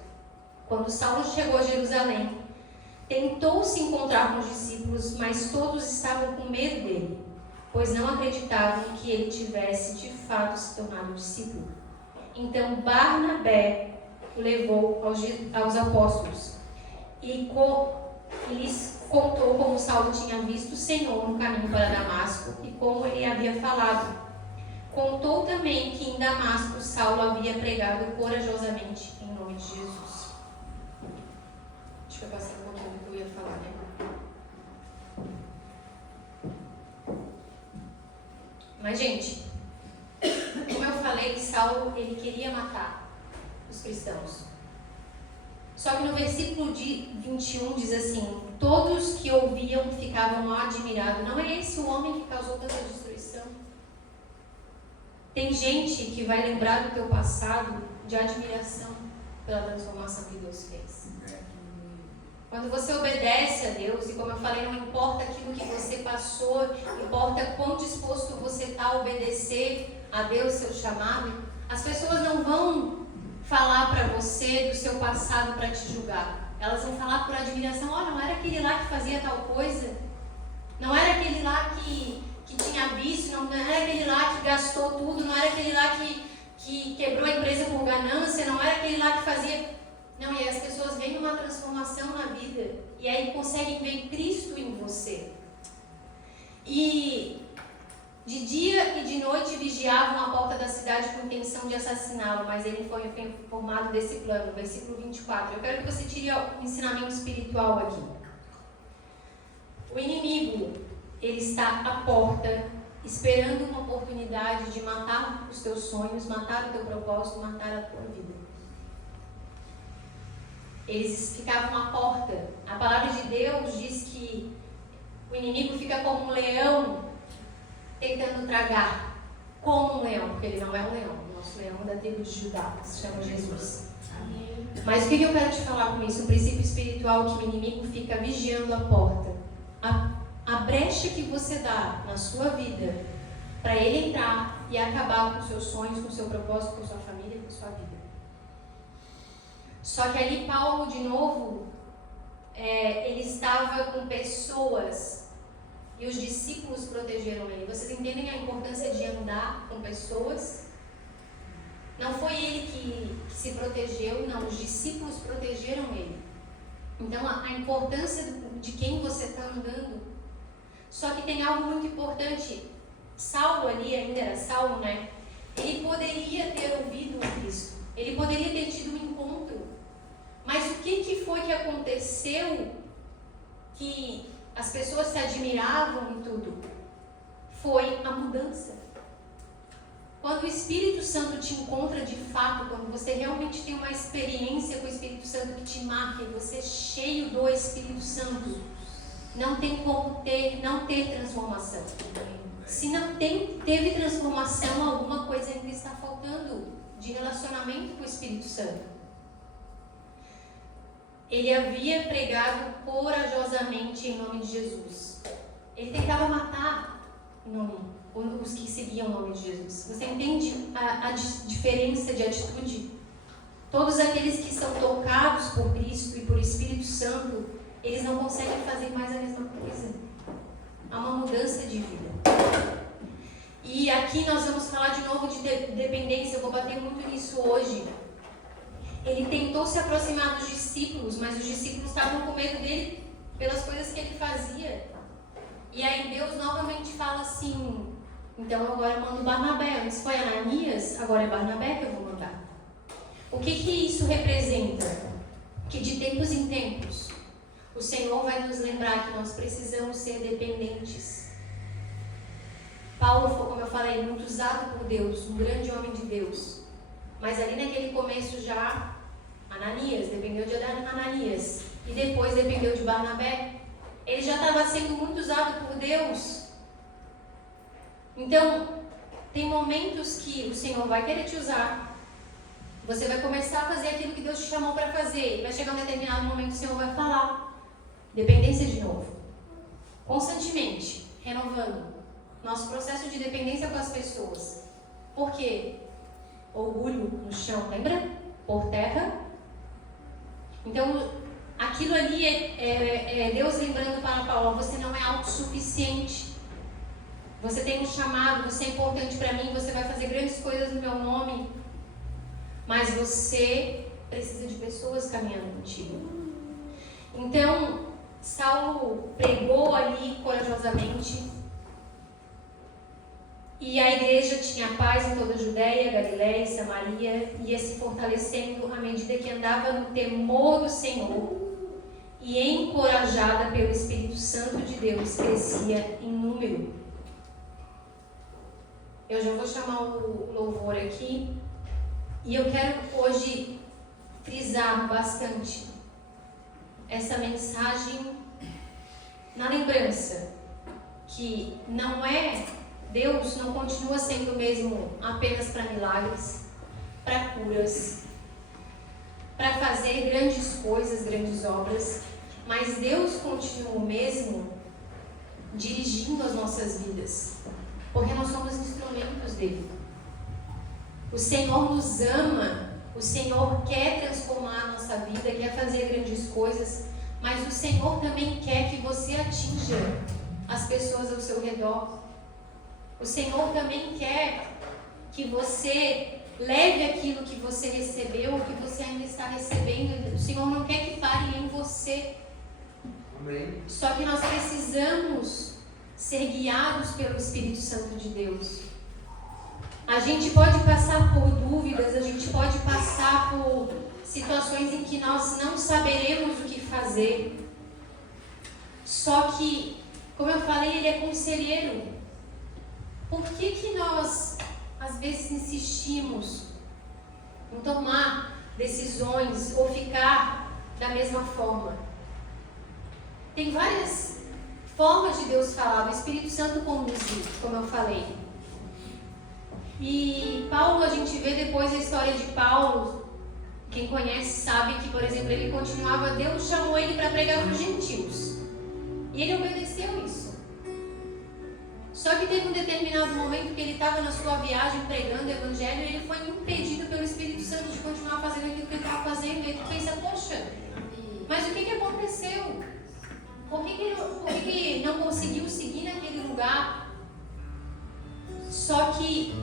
Quando Saulo chegou a Jerusalém, tentou se encontrar com os discípulos, mas todos estavam com medo dele, pois não acreditavam que ele tivesse de fato se tornado discípulo. Então Barnabé o levou aos apóstolos e lhes contou como Saulo tinha visto o Senhor no caminho para Damasco e como ele havia falado. Contou também que em Damasco Saulo havia pregado corajosamente em nome de Jesus. Deixa eu passar um pouquinho do que eu ia falar, né? Mas, gente, como eu falei, Saulo, ele queria matar os cristãos. Só que no versículo 21 diz assim: todos que ouviam ficavam admirados. Não é esse o homem que causou tanta destruição? Tem gente que vai lembrar do teu passado de admiração pela transformação que Deus fez. Quando você obedece a Deus, e como eu falei, não importa aquilo que você passou, importa quão disposto você está a obedecer a Deus, seu chamado, as pessoas não vão falar para você do seu passado para te julgar. Elas vão falar por admiração: olha, não era aquele lá que fazia tal coisa? Não era aquele lá que tinha vício? Não era aquele lá que gastou tudo? Não era aquele lá que quebrou a empresa por ganância? Não era aquele lá que fazia... Não, e aí as pessoas veem uma transformação na vida e aí conseguem ver Cristo em você. E de dia e de noite vigiavam a porta da cidade com intenção de assassiná-lo, mas ele foi informado desse plano. Versículo 24. Eu quero que você tire um ensinamento espiritual aqui. O inimigo, ele está à porta, esperando uma oportunidade de matar os teus sonhos, matar o teu propósito, matar a tua vida. Eles ficavam à porta. A palavra de Deus diz que o inimigo fica como um leão tentando tragar. Como um leão, porque ele não é um leão. O nosso leão é da tribo de Judá, que se chama Jesus. Amém. Mas o que eu quero te falar com isso? Um princípio espiritual que o inimigo fica vigiando a porta. A brecha que você dá na sua vida para ele entrar e acabar com os seus sonhos, com o seu propósito, com a sua família, com a sua vida. Só que ali Paulo, de novo, ele estava com pessoas e os discípulos protegeram ele. Vocês entendem a importância de andar com pessoas? Não foi ele que se protegeu, não, os discípulos protegeram ele. Então a importância de quem você está andando. Só que tem algo muito importante. Saulo ali, ainda era Saulo, né? Ele poderia ter ouvido a Cristo. Ele poderia ter tido um encontro. Mas o que foi que aconteceu que as pessoas se admiravam e tudo? Foi a mudança. Quando o Espírito Santo te encontra de fato, quando você realmente tem uma experiência com o Espírito Santo que te marca, e você é cheio do Espírito Santo, não tem como não ter transformação. Se não teve transformação, alguma coisa ainda está faltando de relacionamento com o Espírito Santo. Ele havia pregado corajosamente em nome de Jesus. Ele tentava matar os que seguiam o nome de Jesus. Você entende a diferença de atitude? Todos aqueles que são tocados por Cristo e por Espírito Santo, eles não conseguem fazer mais a mesma coisa. Há uma mudança de vida. E aqui nós vamos falar de novo de dependência. Eu vou bater muito nisso hoje. Ele tentou se aproximar dos discípulos, mas os discípulos estavam com medo dele pelas coisas que ele fazia. E aí Deus novamente fala assim: então agora eu mando Barnabé. Antes foi Ananias, agora é Barnabé que eu vou mandar. O que isso representa? Que de tempos em tempos o Senhor vai nos lembrar que nós precisamos ser dependentes. Paulo foi, como eu falei, muito usado por Deus, um grande homem de Deus. Mas ali naquele começo já, Ananias, dependeu de Ananias. E depois dependeu de Barnabé. Ele já estava sendo muito usado por Deus. Então, tem momentos que o Senhor vai querer te usar. Você vai começar a fazer aquilo que Deus te chamou para fazer. E vai chegar um determinado momento que o Senhor vai falar. Dependência de novo. Constantemente, renovando. Nosso processo de dependência com as pessoas. Por quê? Orgulho no chão, lembra? Por terra. Então, Aquilo ali é Deus lembrando para Paulo: você não é autossuficiente. Você tem um chamado, você é importante para mim, você vai fazer grandes coisas no meu nome. Mas você precisa de pessoas caminhando contigo. Então, Saulo pregou ali corajosamente. E a igreja tinha paz em toda a Judéia, Galiléia e Samaria, ia se fortalecendo à medida que andava no temor do Senhor, e encorajada pelo Espírito Santo de Deus, crescia em número. Eu já vou chamar o louvor aqui, e eu quero hoje frisar bastante essa mensagem na lembrança que não é... Deus não continua sendo o mesmo apenas para milagres, para curas, para fazer grandes coisas, grandes obras, mas Deus continua o mesmo dirigindo as nossas vidas, porque nós somos instrumentos dele. O Senhor nos ama, o Senhor quer transformar a nossa vida, quer fazer grandes coisas, mas o Senhor também quer que você atinja as pessoas ao seu redor. O Senhor também quer que você leve aquilo que você recebeu, ou que você ainda está recebendo. O Senhor não quer que pare em você. Amém. Só que nós precisamos ser guiados pelo Espírito Santo de Deus. A gente pode passar por dúvidas, a gente pode passar por situações em que nós não saberemos o que fazer. Só que, como eu falei, Ele é conselheiro. Por que nós, às vezes, insistimos em tomar decisões ou ficar da mesma forma? Tem várias formas de Deus falar, o Espírito Santo conduzir, como eu falei. E Paulo, a gente vê depois a história de Paulo. Quem conhece sabe que, por exemplo, ele continuava, Deus chamou ele para pregar para os gentios. E ele obedeceu isso. Só que teve um determinado momento que ele estava na sua viagem pregando o Evangelho e ele foi impedido pelo Espírito Santo de continuar fazendo aquilo que ele estava fazendo. E ele pensa, poxa, mas o que aconteceu? Por que não conseguiu seguir naquele lugar? Só que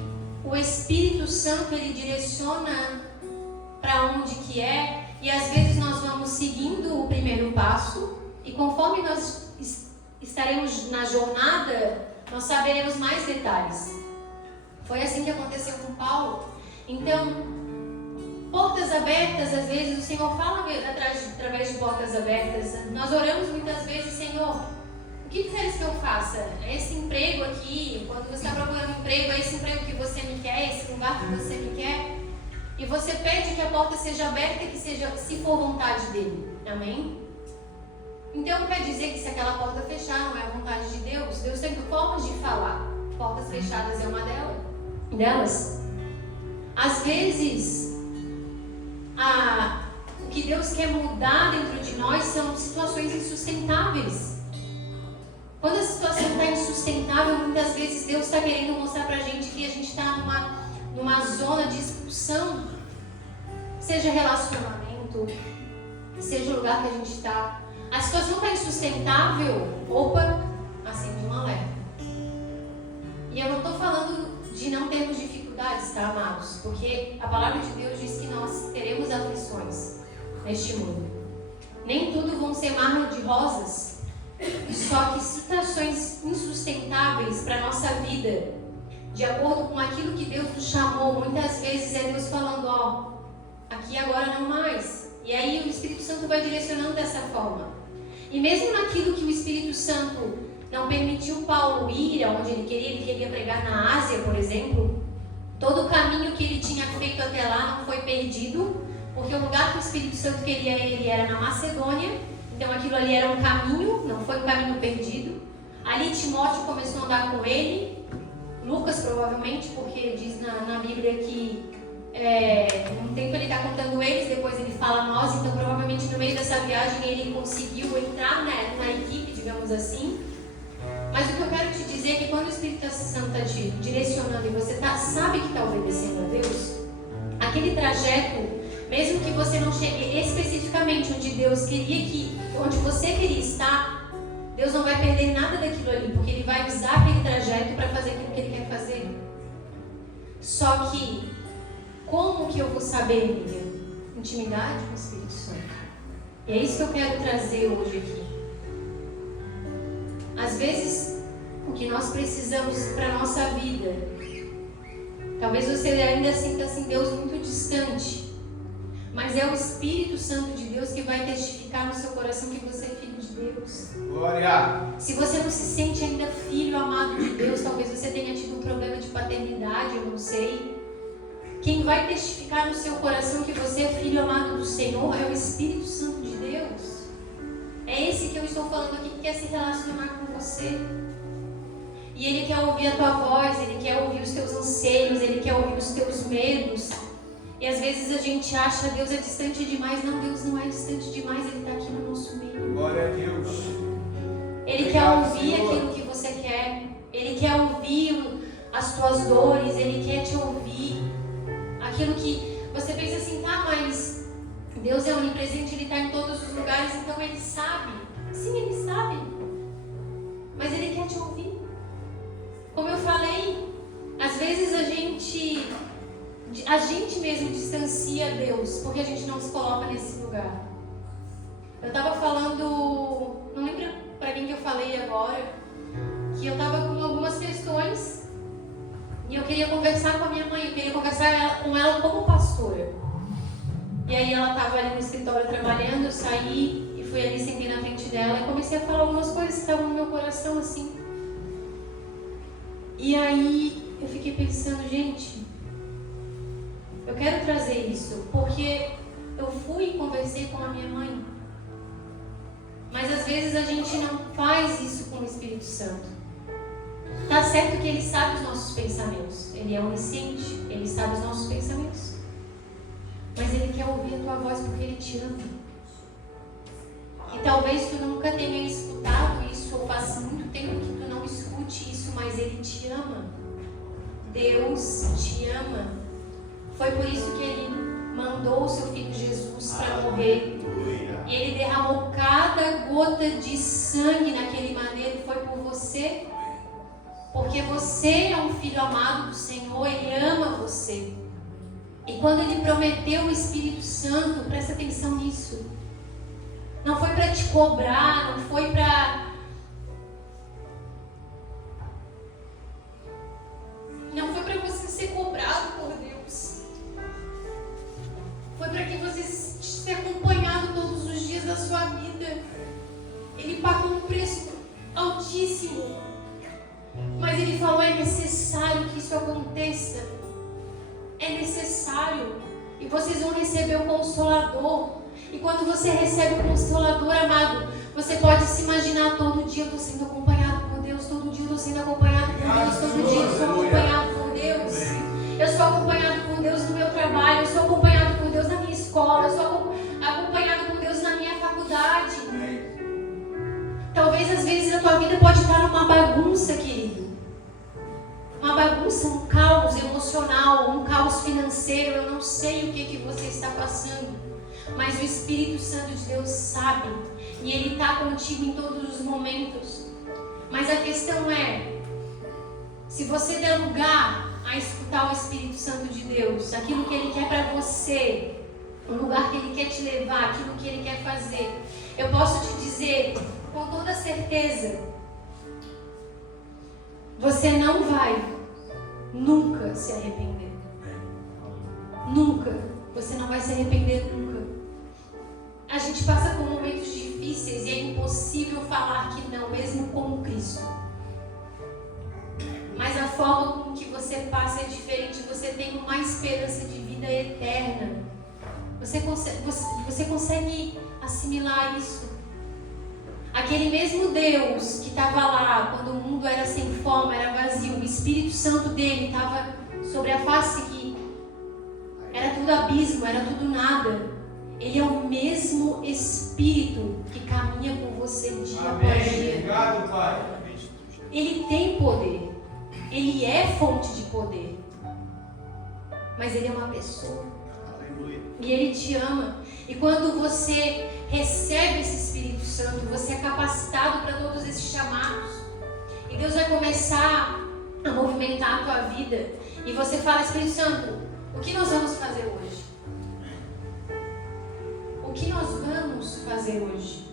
o Espírito Santo, ele direciona para onde que é, e às vezes nós vamos seguindo o primeiro passo, e conforme nós estaremos na jornada, nós saberemos mais detalhes. Foi assim que aconteceu com Paulo. Então, portas abertas, às vezes o Senhor fala através de portas abertas. Nós oramos muitas vezes, Senhor, o que tu queres que eu faça? É esse emprego aqui, quando você está procurando emprego, é esse emprego que você me quer, é esse lugar que você me quer? E você pede que a porta seja aberta, que seja, se for vontade dele. Amém? Então quer dizer que se aquela porta fechar não é a vontade de Deus? Deus tem formas de falar. Portas fechadas é uma delas. Às vezes, o que Deus quer mudar dentro de nós são situações insustentáveis. Quando a situação está insustentável, muitas vezes Deus está querendo mostrar pra gente que a gente está numa zona de expulsão. Seja relacionamento, seja o lugar que a gente está. A situação está insustentável, acende um alerta. E eu não estou falando de não termos dificuldades, tá, amados? Porque a palavra de Deus diz que nós teremos aflições neste mundo. Nem tudo vão ser mar de rosas. Só que situações insustentáveis para a nossa vida, de acordo com aquilo que Deus nos chamou, muitas vezes é Deus falando, aqui agora não mais. E aí o Espírito Santo vai direcionando dessa forma. E mesmo naquilo que o Espírito Santo não permitiu Paulo ir aonde ele queria pregar na Ásia, por exemplo, todo o caminho que ele tinha feito até lá não foi perdido, porque o lugar que o Espírito Santo queria ele era na Macedônia, então aquilo ali era um caminho, não foi um caminho perdido. Ali Timóteo começou a andar com ele, Lucas provavelmente, porque diz na Bíblia que um tempo ele está contando eles, depois ele fala nós, então provavelmente no meio dessa viagem ele conseguiu entrar na equipe, digamos assim. Mas o que eu quero te dizer é que quando o Espírito Santo está te direcionando e você sabe que está obedecendo a Deus, aquele trajeto Mesmo que você não chegue especificamente onde você queria estar, Deus não vai perder nada daquilo ali, porque Ele vai usar aquele trajeto para fazer aquilo que Ele quer fazer. Só que, como que eu vou saber, Miriam? Intimidade com o Espírito Santo. E é isso que eu quero trazer hoje aqui. Às vezes, o que nós precisamos para a nossa vida, talvez você ainda sinta assim Deus muito distante, mas é o Espírito Santo de Deus que vai testificar no seu coração que você é filho de Deus. Glória! Se você não se sente ainda filho amado de Deus, talvez você tenha tido um problema de paternidade, eu não sei. Quem vai testificar no seu coração que você é filho amado do Senhor é o Espírito Santo de Deus. É esse que eu estou falando aqui, que quer se relacionar com você. E Ele quer ouvir a tua voz, Ele quer ouvir os teus anseios, Ele quer ouvir os teus medos. E às vezes a gente acha Deus é distante demais. Não, Deus não é distante demais, Ele está aqui no nosso meio. Glória a Deus. Ele quer ouvir aquilo que você quer. Ele quer ouvir as tuas dores, Ele quer te ouvir. Aquilo que você pensa assim, tá, mas Deus é onipresente, Ele está em todos os lugares, então Ele sabe. Sim, Ele sabe. Mas Ele quer te ouvir. Como eu falei, às vezes a gente mesmo distancia Deus, porque a gente não se coloca nesse lugar. Eu estava falando, não lembro para quem que eu falei agora, que eu estava com algumas questões e eu queria conversar com a minha mãe, eu queria conversar com ela como pastora. E aí ela estava ali no escritório trabalhando, eu saí e fui ali, sentei na frente dela e comecei a falar algumas coisas que estavam no meu coração assim. E aí eu fiquei pensando, gente, eu quero trazer isso, porque eu fui e conversei com a minha mãe. Mas às vezes a gente não faz isso com o Espírito Santo. Tá certo que Ele sabe os nossos pensamentos. Ele é onisciente, Ele sabe os nossos pensamentos. Mas Ele quer ouvir a tua voz porque Ele te ama. E talvez tu nunca tenha escutado isso, ou faz muito tempo que tu não escute isso, mas Ele te ama. Deus te ama. Foi por isso que Ele mandou o seu Filho Jesus para morrer. E Ele derramou cada gota de sangue naquele madeiro. Foi por você. Porque você é um filho amado do Senhor. Ele ama você. E quando Ele prometeu o Espírito Santo, presta atenção nisso. Não foi para te cobrar, não foi para... Não foi para você ser cobrado por Deus. Foi para que você seja acompanhado todos os dias da sua vida. Ele pagou um preço altíssimo. Mas Ele falou, é necessário que isso aconteça. É necessário. E vocês vão receber o Consolador. E quando você recebe o Consolador, amado, você pode se imaginar, todo dia eu estou sendo acompanhado por Deus, todo dia eu estou sendo acompanhado por Deus, todo dia eu estou acompanhado por Deus. Eu sou acompanhado por Deus no meu trabalho, eu sou acompanhado por Deus na minha escola, eu sou acompanhado por Deus na minha faculdade. Talvez às vezes a tua vida pode estar numa bagunça, querido. Uma bagunça, um caos emocional, um caos financeiro, eu não sei o que você está passando. Mas o Espírito Santo de Deus sabe. E Ele está contigo em todos os momentos. Mas a questão é, se você der lugar a escutar o Espírito Santo de Deus, aquilo que Ele quer para você, o lugar que Ele quer te levar, aquilo que Ele quer fazer, eu posso te dizer com toda certeza, você não vai nunca se arrepender. Nunca. Você não vai se arrepender nunca. A gente passa por momentos difíceis e é impossível falar que não, mesmo com Cristo. Mas a forma com que você passa é diferente. Você tem uma esperança de vida eterna. Você consegue assimilar isso? Aquele mesmo Deus que estava lá quando o mundo era sem forma, era vazio, o Espírito Santo dele estava sobre a face que era tudo abismo, era tudo nada. Ele é o mesmo Espírito que caminha com você dia após dia. Obrigado, Pai. Ele tem poder. Ele é fonte de poder. Mas Ele é uma pessoa. E Ele te ama. E quando você recebe esse Espírito Santo, você é capacitado para todos esses chamados. E Deus vai começar a movimentar a tua vida. E você fala: Espírito Santo, o que nós vamos fazer hoje? O que nós vamos fazer hoje?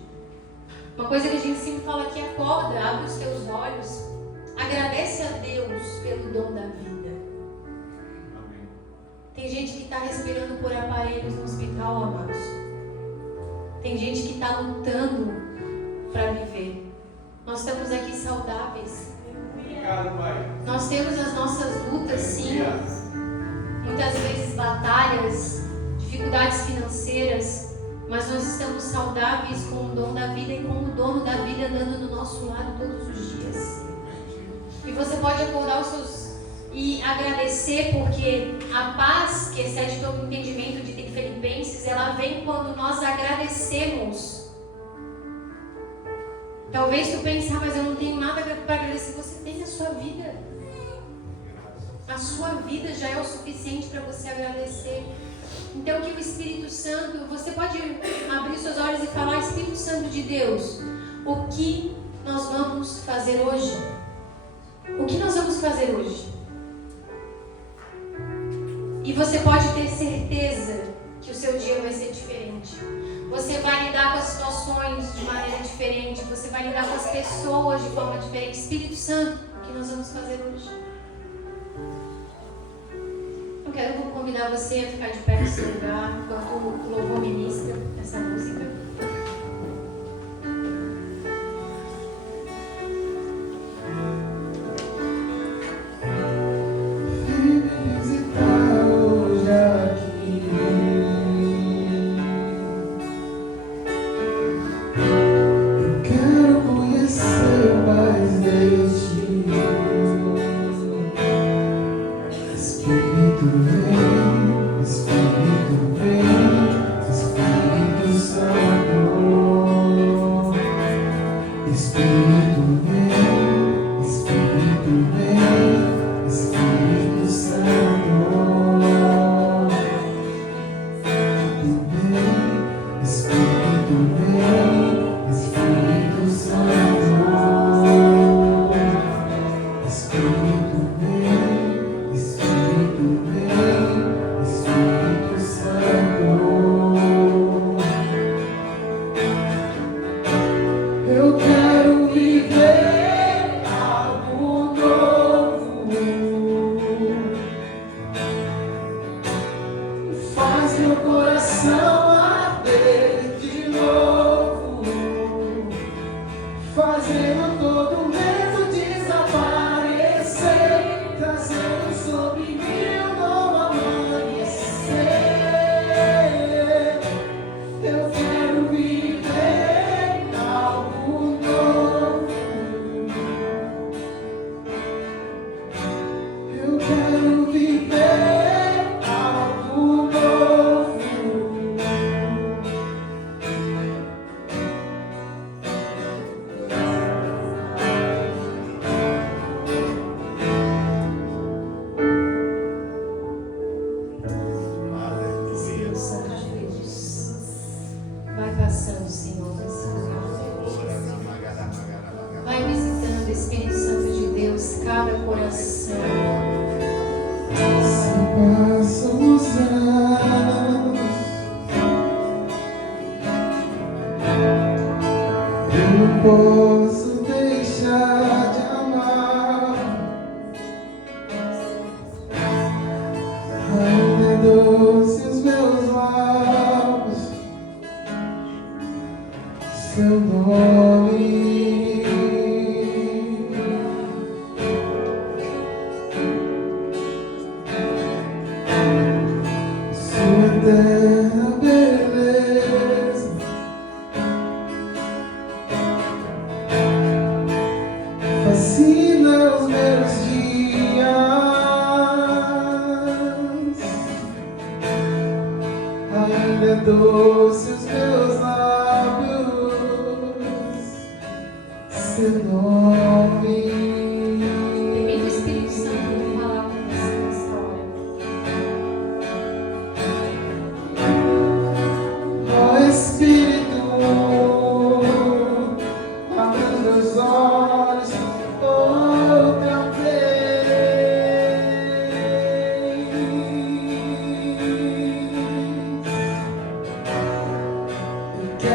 Uma coisa que a gente sempre fala aqui: acorda, abre os teus olhos, agradece a Deus pelo dom da vida. Tem gente que está respirando por aparelhos no hospital, amados. Tem gente que está lutando para viver. Nós estamos aqui saudáveis. Obrigado, Pai. Nós temos as nossas lutas, sim. Muitas vezes batalhas, dificuldades financeiras. Mas nós estamos saudáveis com o dom da vida e com o dono da vida andando do nosso lado todos os dias. E você pode acordar os seus e agradecer, porque a paz que excede todo entendimento de Filipenses, ela vem quando nós agradecemos. Talvez tu pense: mas eu não tenho nada para agradecer. Você tem a sua vida. A sua vida já é o suficiente para você agradecer. Então que o Espírito Santo, você pode abrir seus olhos e falar: Espírito Santo de Deus, o que nós vamos fazer hoje? O que nós vamos fazer hoje? E você pode ter certeza que o seu dia vai ser diferente. Você vai lidar com as situações de maneira diferente. Você vai lidar com as pessoas de forma diferente. Espírito Santo, o que nós vamos fazer hoje? Vou convidar você a ficar de pé no seu lugar enquanto o louvor ministra essa música.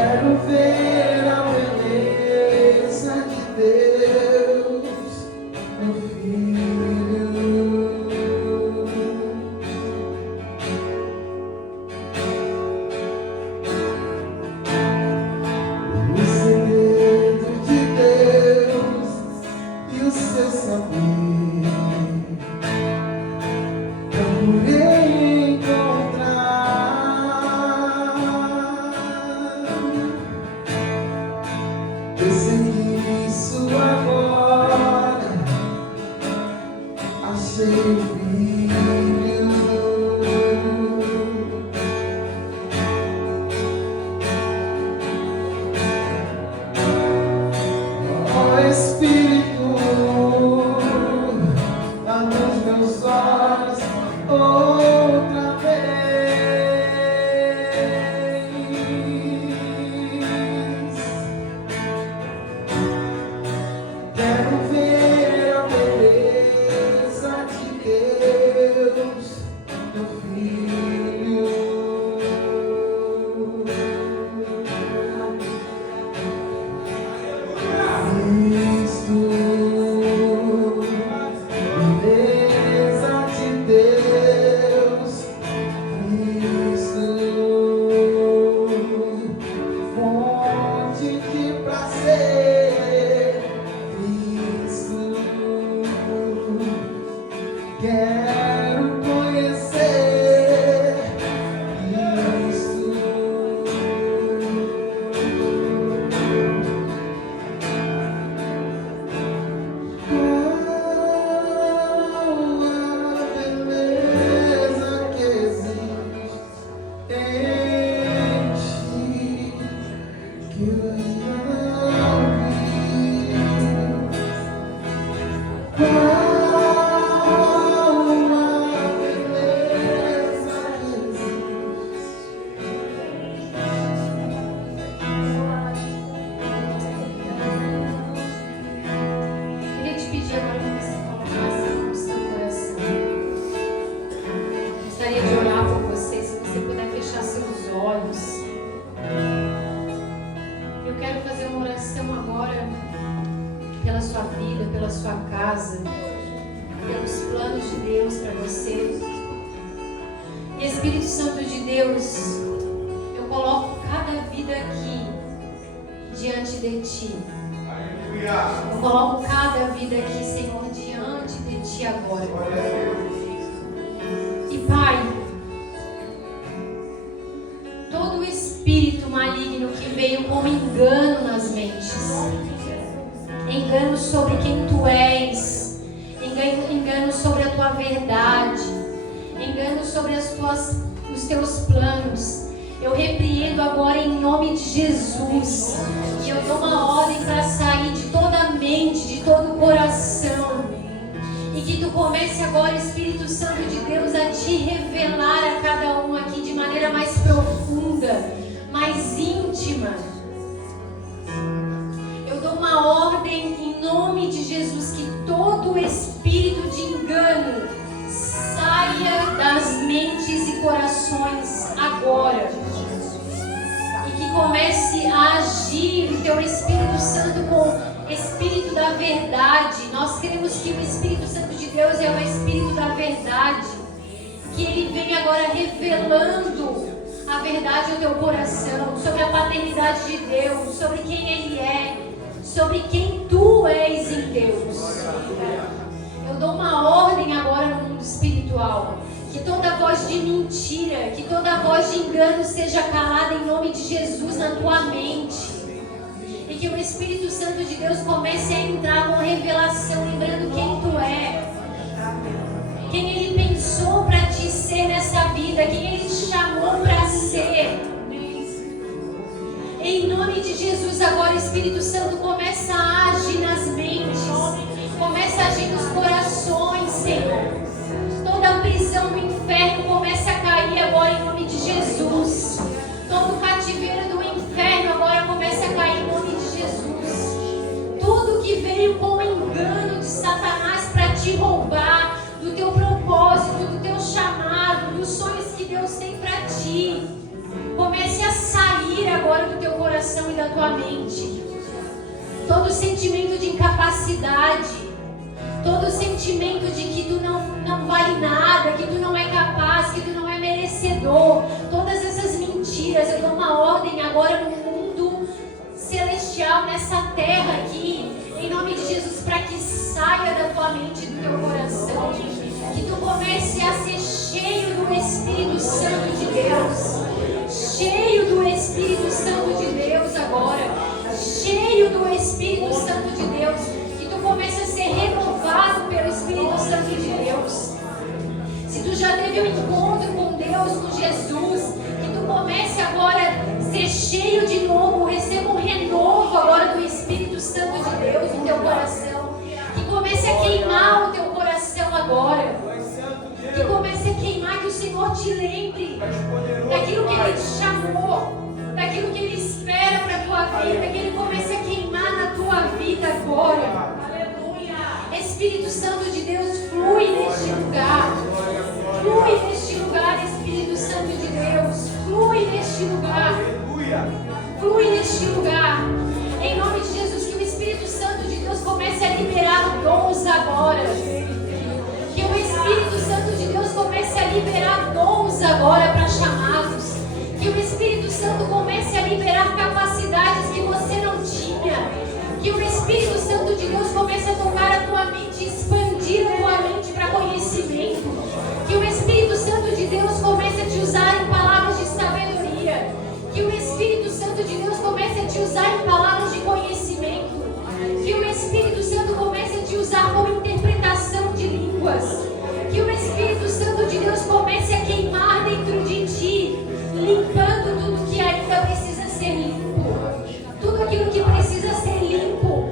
Quero ver a beleza de Deus, meu filho. O segredo de Deus e o seu saber procurei encontrar. Percebi isso agora, achei o brilho. Ó Espírito, abre os meus olhos outra vez. Quero ver a beleza de Deus, meu filho. Cristo, beleza de Deus, Cristo, fonte de prazer, Cristo, quero conhecer Cristo. Qual a beleza que existe em ti que eu não vi? Qual a beleza que Queria te pedir agora que você colocasse a mão no seu coração. Gostaria de orar por você, se você puder fechar seus olhos. Eu quero fazer uma oração agora pela sua vida, pela sua casa, pelos planos de Deus para você. E Espírito Santo de Deus, eu coloco cada vida aqui diante de Ti. Aleluia. Eu coloco cada vida aqui, Senhor, diante de Ti agora. Glória a Deus. E Pai, todo espírito maligno que veio com engano nas mentes, engano sobre quem Tu és, engano sobre a Tua verdade, engano sobre os Teus planos, eu repreendo agora em nome de Jesus. E eu dou uma ordem para sair de toda a mente, de todo o coração. E que Tu comece agora, Espírito Santo de Deus, a Te revelar a cada um aqui de maneira mais profunda, mais íntima. Eu dou uma ordem em nome de Jesus, que todo espírito de engano saia das mentes e corações agora. E que comece a agir o Teu Espírito Santo com Espírito da verdade. Nós cremos que o Espírito Santo de Deus é o Espírito da verdade. Que Ele vem agora revelando a verdade ao teu coração, sobre a paternidade de Deus, sobre quem Ele é, sobre quem Tu és em Deus. Eu dou uma ordem agora no mundo espiritual. Que toda voz de mentira, que toda voz de engano seja calada em nome de Jesus na tua mente. E que o Espírito Santo de Deus comece a entrar com revelação, lembrando quem Tu é. Quem Ele pensou para te ser nessa vida, quem Ele te chamou para ser. Em nome de Jesus, agora, Espírito Santo, começa a agir nas mentes, começa a agir nos corações, Senhor. Toda a prisão do inferno começa a cair agora em nome de Jesus. Todo o cativeiro do inferno agora começa a cair em nome de Jesus. Tudo que veio com engano de Satanás para te roubar do teu propósito, do teu chamado, dos sonhos que Deus tem para ti, comece a sair agora do teu coração. tua mente. Todo sentimento de incapacidade, todo sentimento de que tu não vale nada, que tu não é capaz, que tu não é merecedor, todas essas mentiras, eu dou uma ordem agora no mundo celestial, nessa terra aqui, em nome de Jesus, para que saia da tua mente e do teu coração, que tu comece a ser cheio do Espírito Santo de Deus, cheio do Espírito Santo de Deus agora, cheio do Espírito Santo de Deus, que tu comece a ser renovado pelo Espírito Santo de Deus. Se tu já teve um encontro com Deus, com Jesus, que tu comece agora a ser cheio de novo, receba um renovo agora do Espírito Santo de Deus no teu coração, que comece a queimar o teu coração agora, que comece a queimar, que o Senhor te lembre daquilo que Ele te chamou, daquilo que Ele espera para a tua vida, que Ele comece a queimar na tua vida agora. Aleluia! Espírito Santo de Deus, flui neste lugar. Flui neste lugar, Espírito Santo de Deus. Flui neste lugar. Flui neste lugar. Em nome de Jesus, que o Espírito Santo de Deus comece a liberar dons agora. Que o Espírito Santo de Deus comece a liberar dons agora para chamados. Que o Espírito Santo comece a liberar capacidades que você não tinha. Que o Espírito Santo de Deus comece a tocar a tua mente, expandir a tua mente para conhecimento. Que o Espírito Santo de Deus comece a te usar em palavras de sabedoria. Que o Espírito Santo de Deus comece a te usar em palavras de conhecimento. Que o Espírito Santo comece a te usar como interpretação de línguas. Que o Espírito Santo de Deus comece a queimar dentro de ti, limpando tudo que ainda precisa ser limpo, tudo aquilo que precisa ser limpo,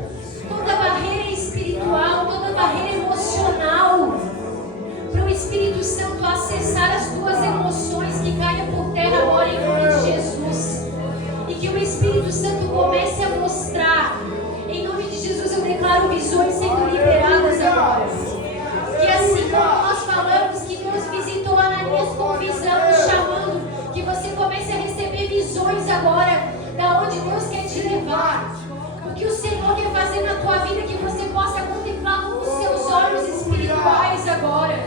toda barreira espiritual, toda barreira emocional, para o Espírito Santo acessar as tuas emoções, que caia por terra agora em nome de Jesus, e que o Espírito Santo comece a mostrar, em nome de Jesus eu declaro visões sendo liberadas agora, que assim como nós falamos que Deus visitou Ananias com visão, chamando, que você comece a receber visões agora, da onde Deus quer te levar, o que o Senhor quer fazer na tua vida, que você possa contemplar com os seus olhos espirituais agora,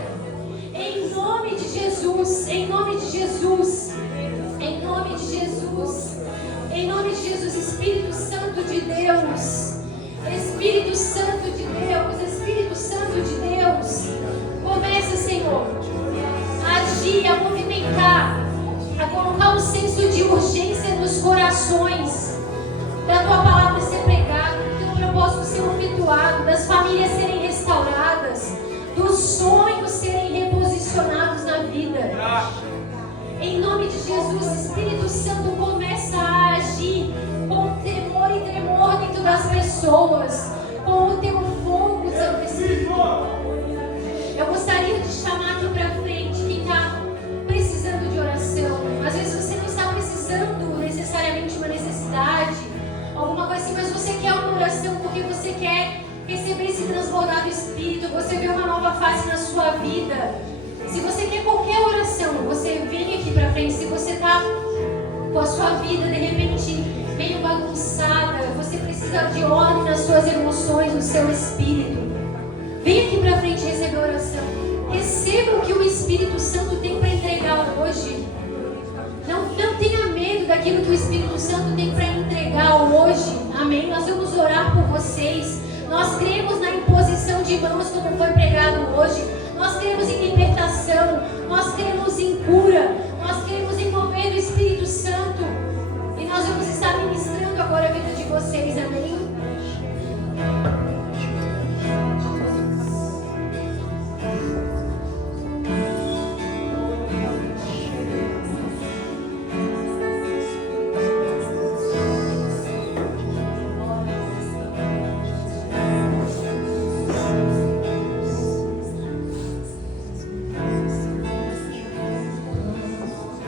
em nome de Jesus, em nome de Jesus, em nome de Jesus, em nome de Jesus. Espírito Santo de Deus, Espírito Santo de Deus, Espírito Santo de Deus, começa, Senhor, a agir, a movimentar, a colocar um senso de urgência nos corações, da tua palavra ser pregada, do teu propósito ser efetuado, das famílias serem restauradas, dos sonhos serem reposicionados na vida. Em nome de Jesus, Espírito Santo, começa a agir com temor e tremor dentro das pessoas, com o teu fogo, Santo Espírito. Eu gostaria de chamar aqui para frente quem está precisando de oração. Às vezes você não está precisando necessariamente uma necessidade, alguma coisa assim, mas você quer uma oração porque você quer receber esse transbordado Espírito, você vê uma nova fase na sua vida. Se você quer qualquer oração, você vem aqui para frente. Se você está com a sua vida de repente meio bagunçada, você precisa de ordem nas suas emoções, no seu espírito, vem aqui para frente receber a oração. Receba o que o Espírito Santo tem para entregar hoje. Não tenha medo daquilo que o Espírito Santo tem para entregar hoje. Amém? Nós vamos orar por vocês. Nós cremos na imposição de mãos como foi pregado hoje. Nós cremos em libertação. Nós cremos em cura. Nós cremos em mover do Espírito Santo. E nós vamos estar ministrando agora a vida de vocês. Amém?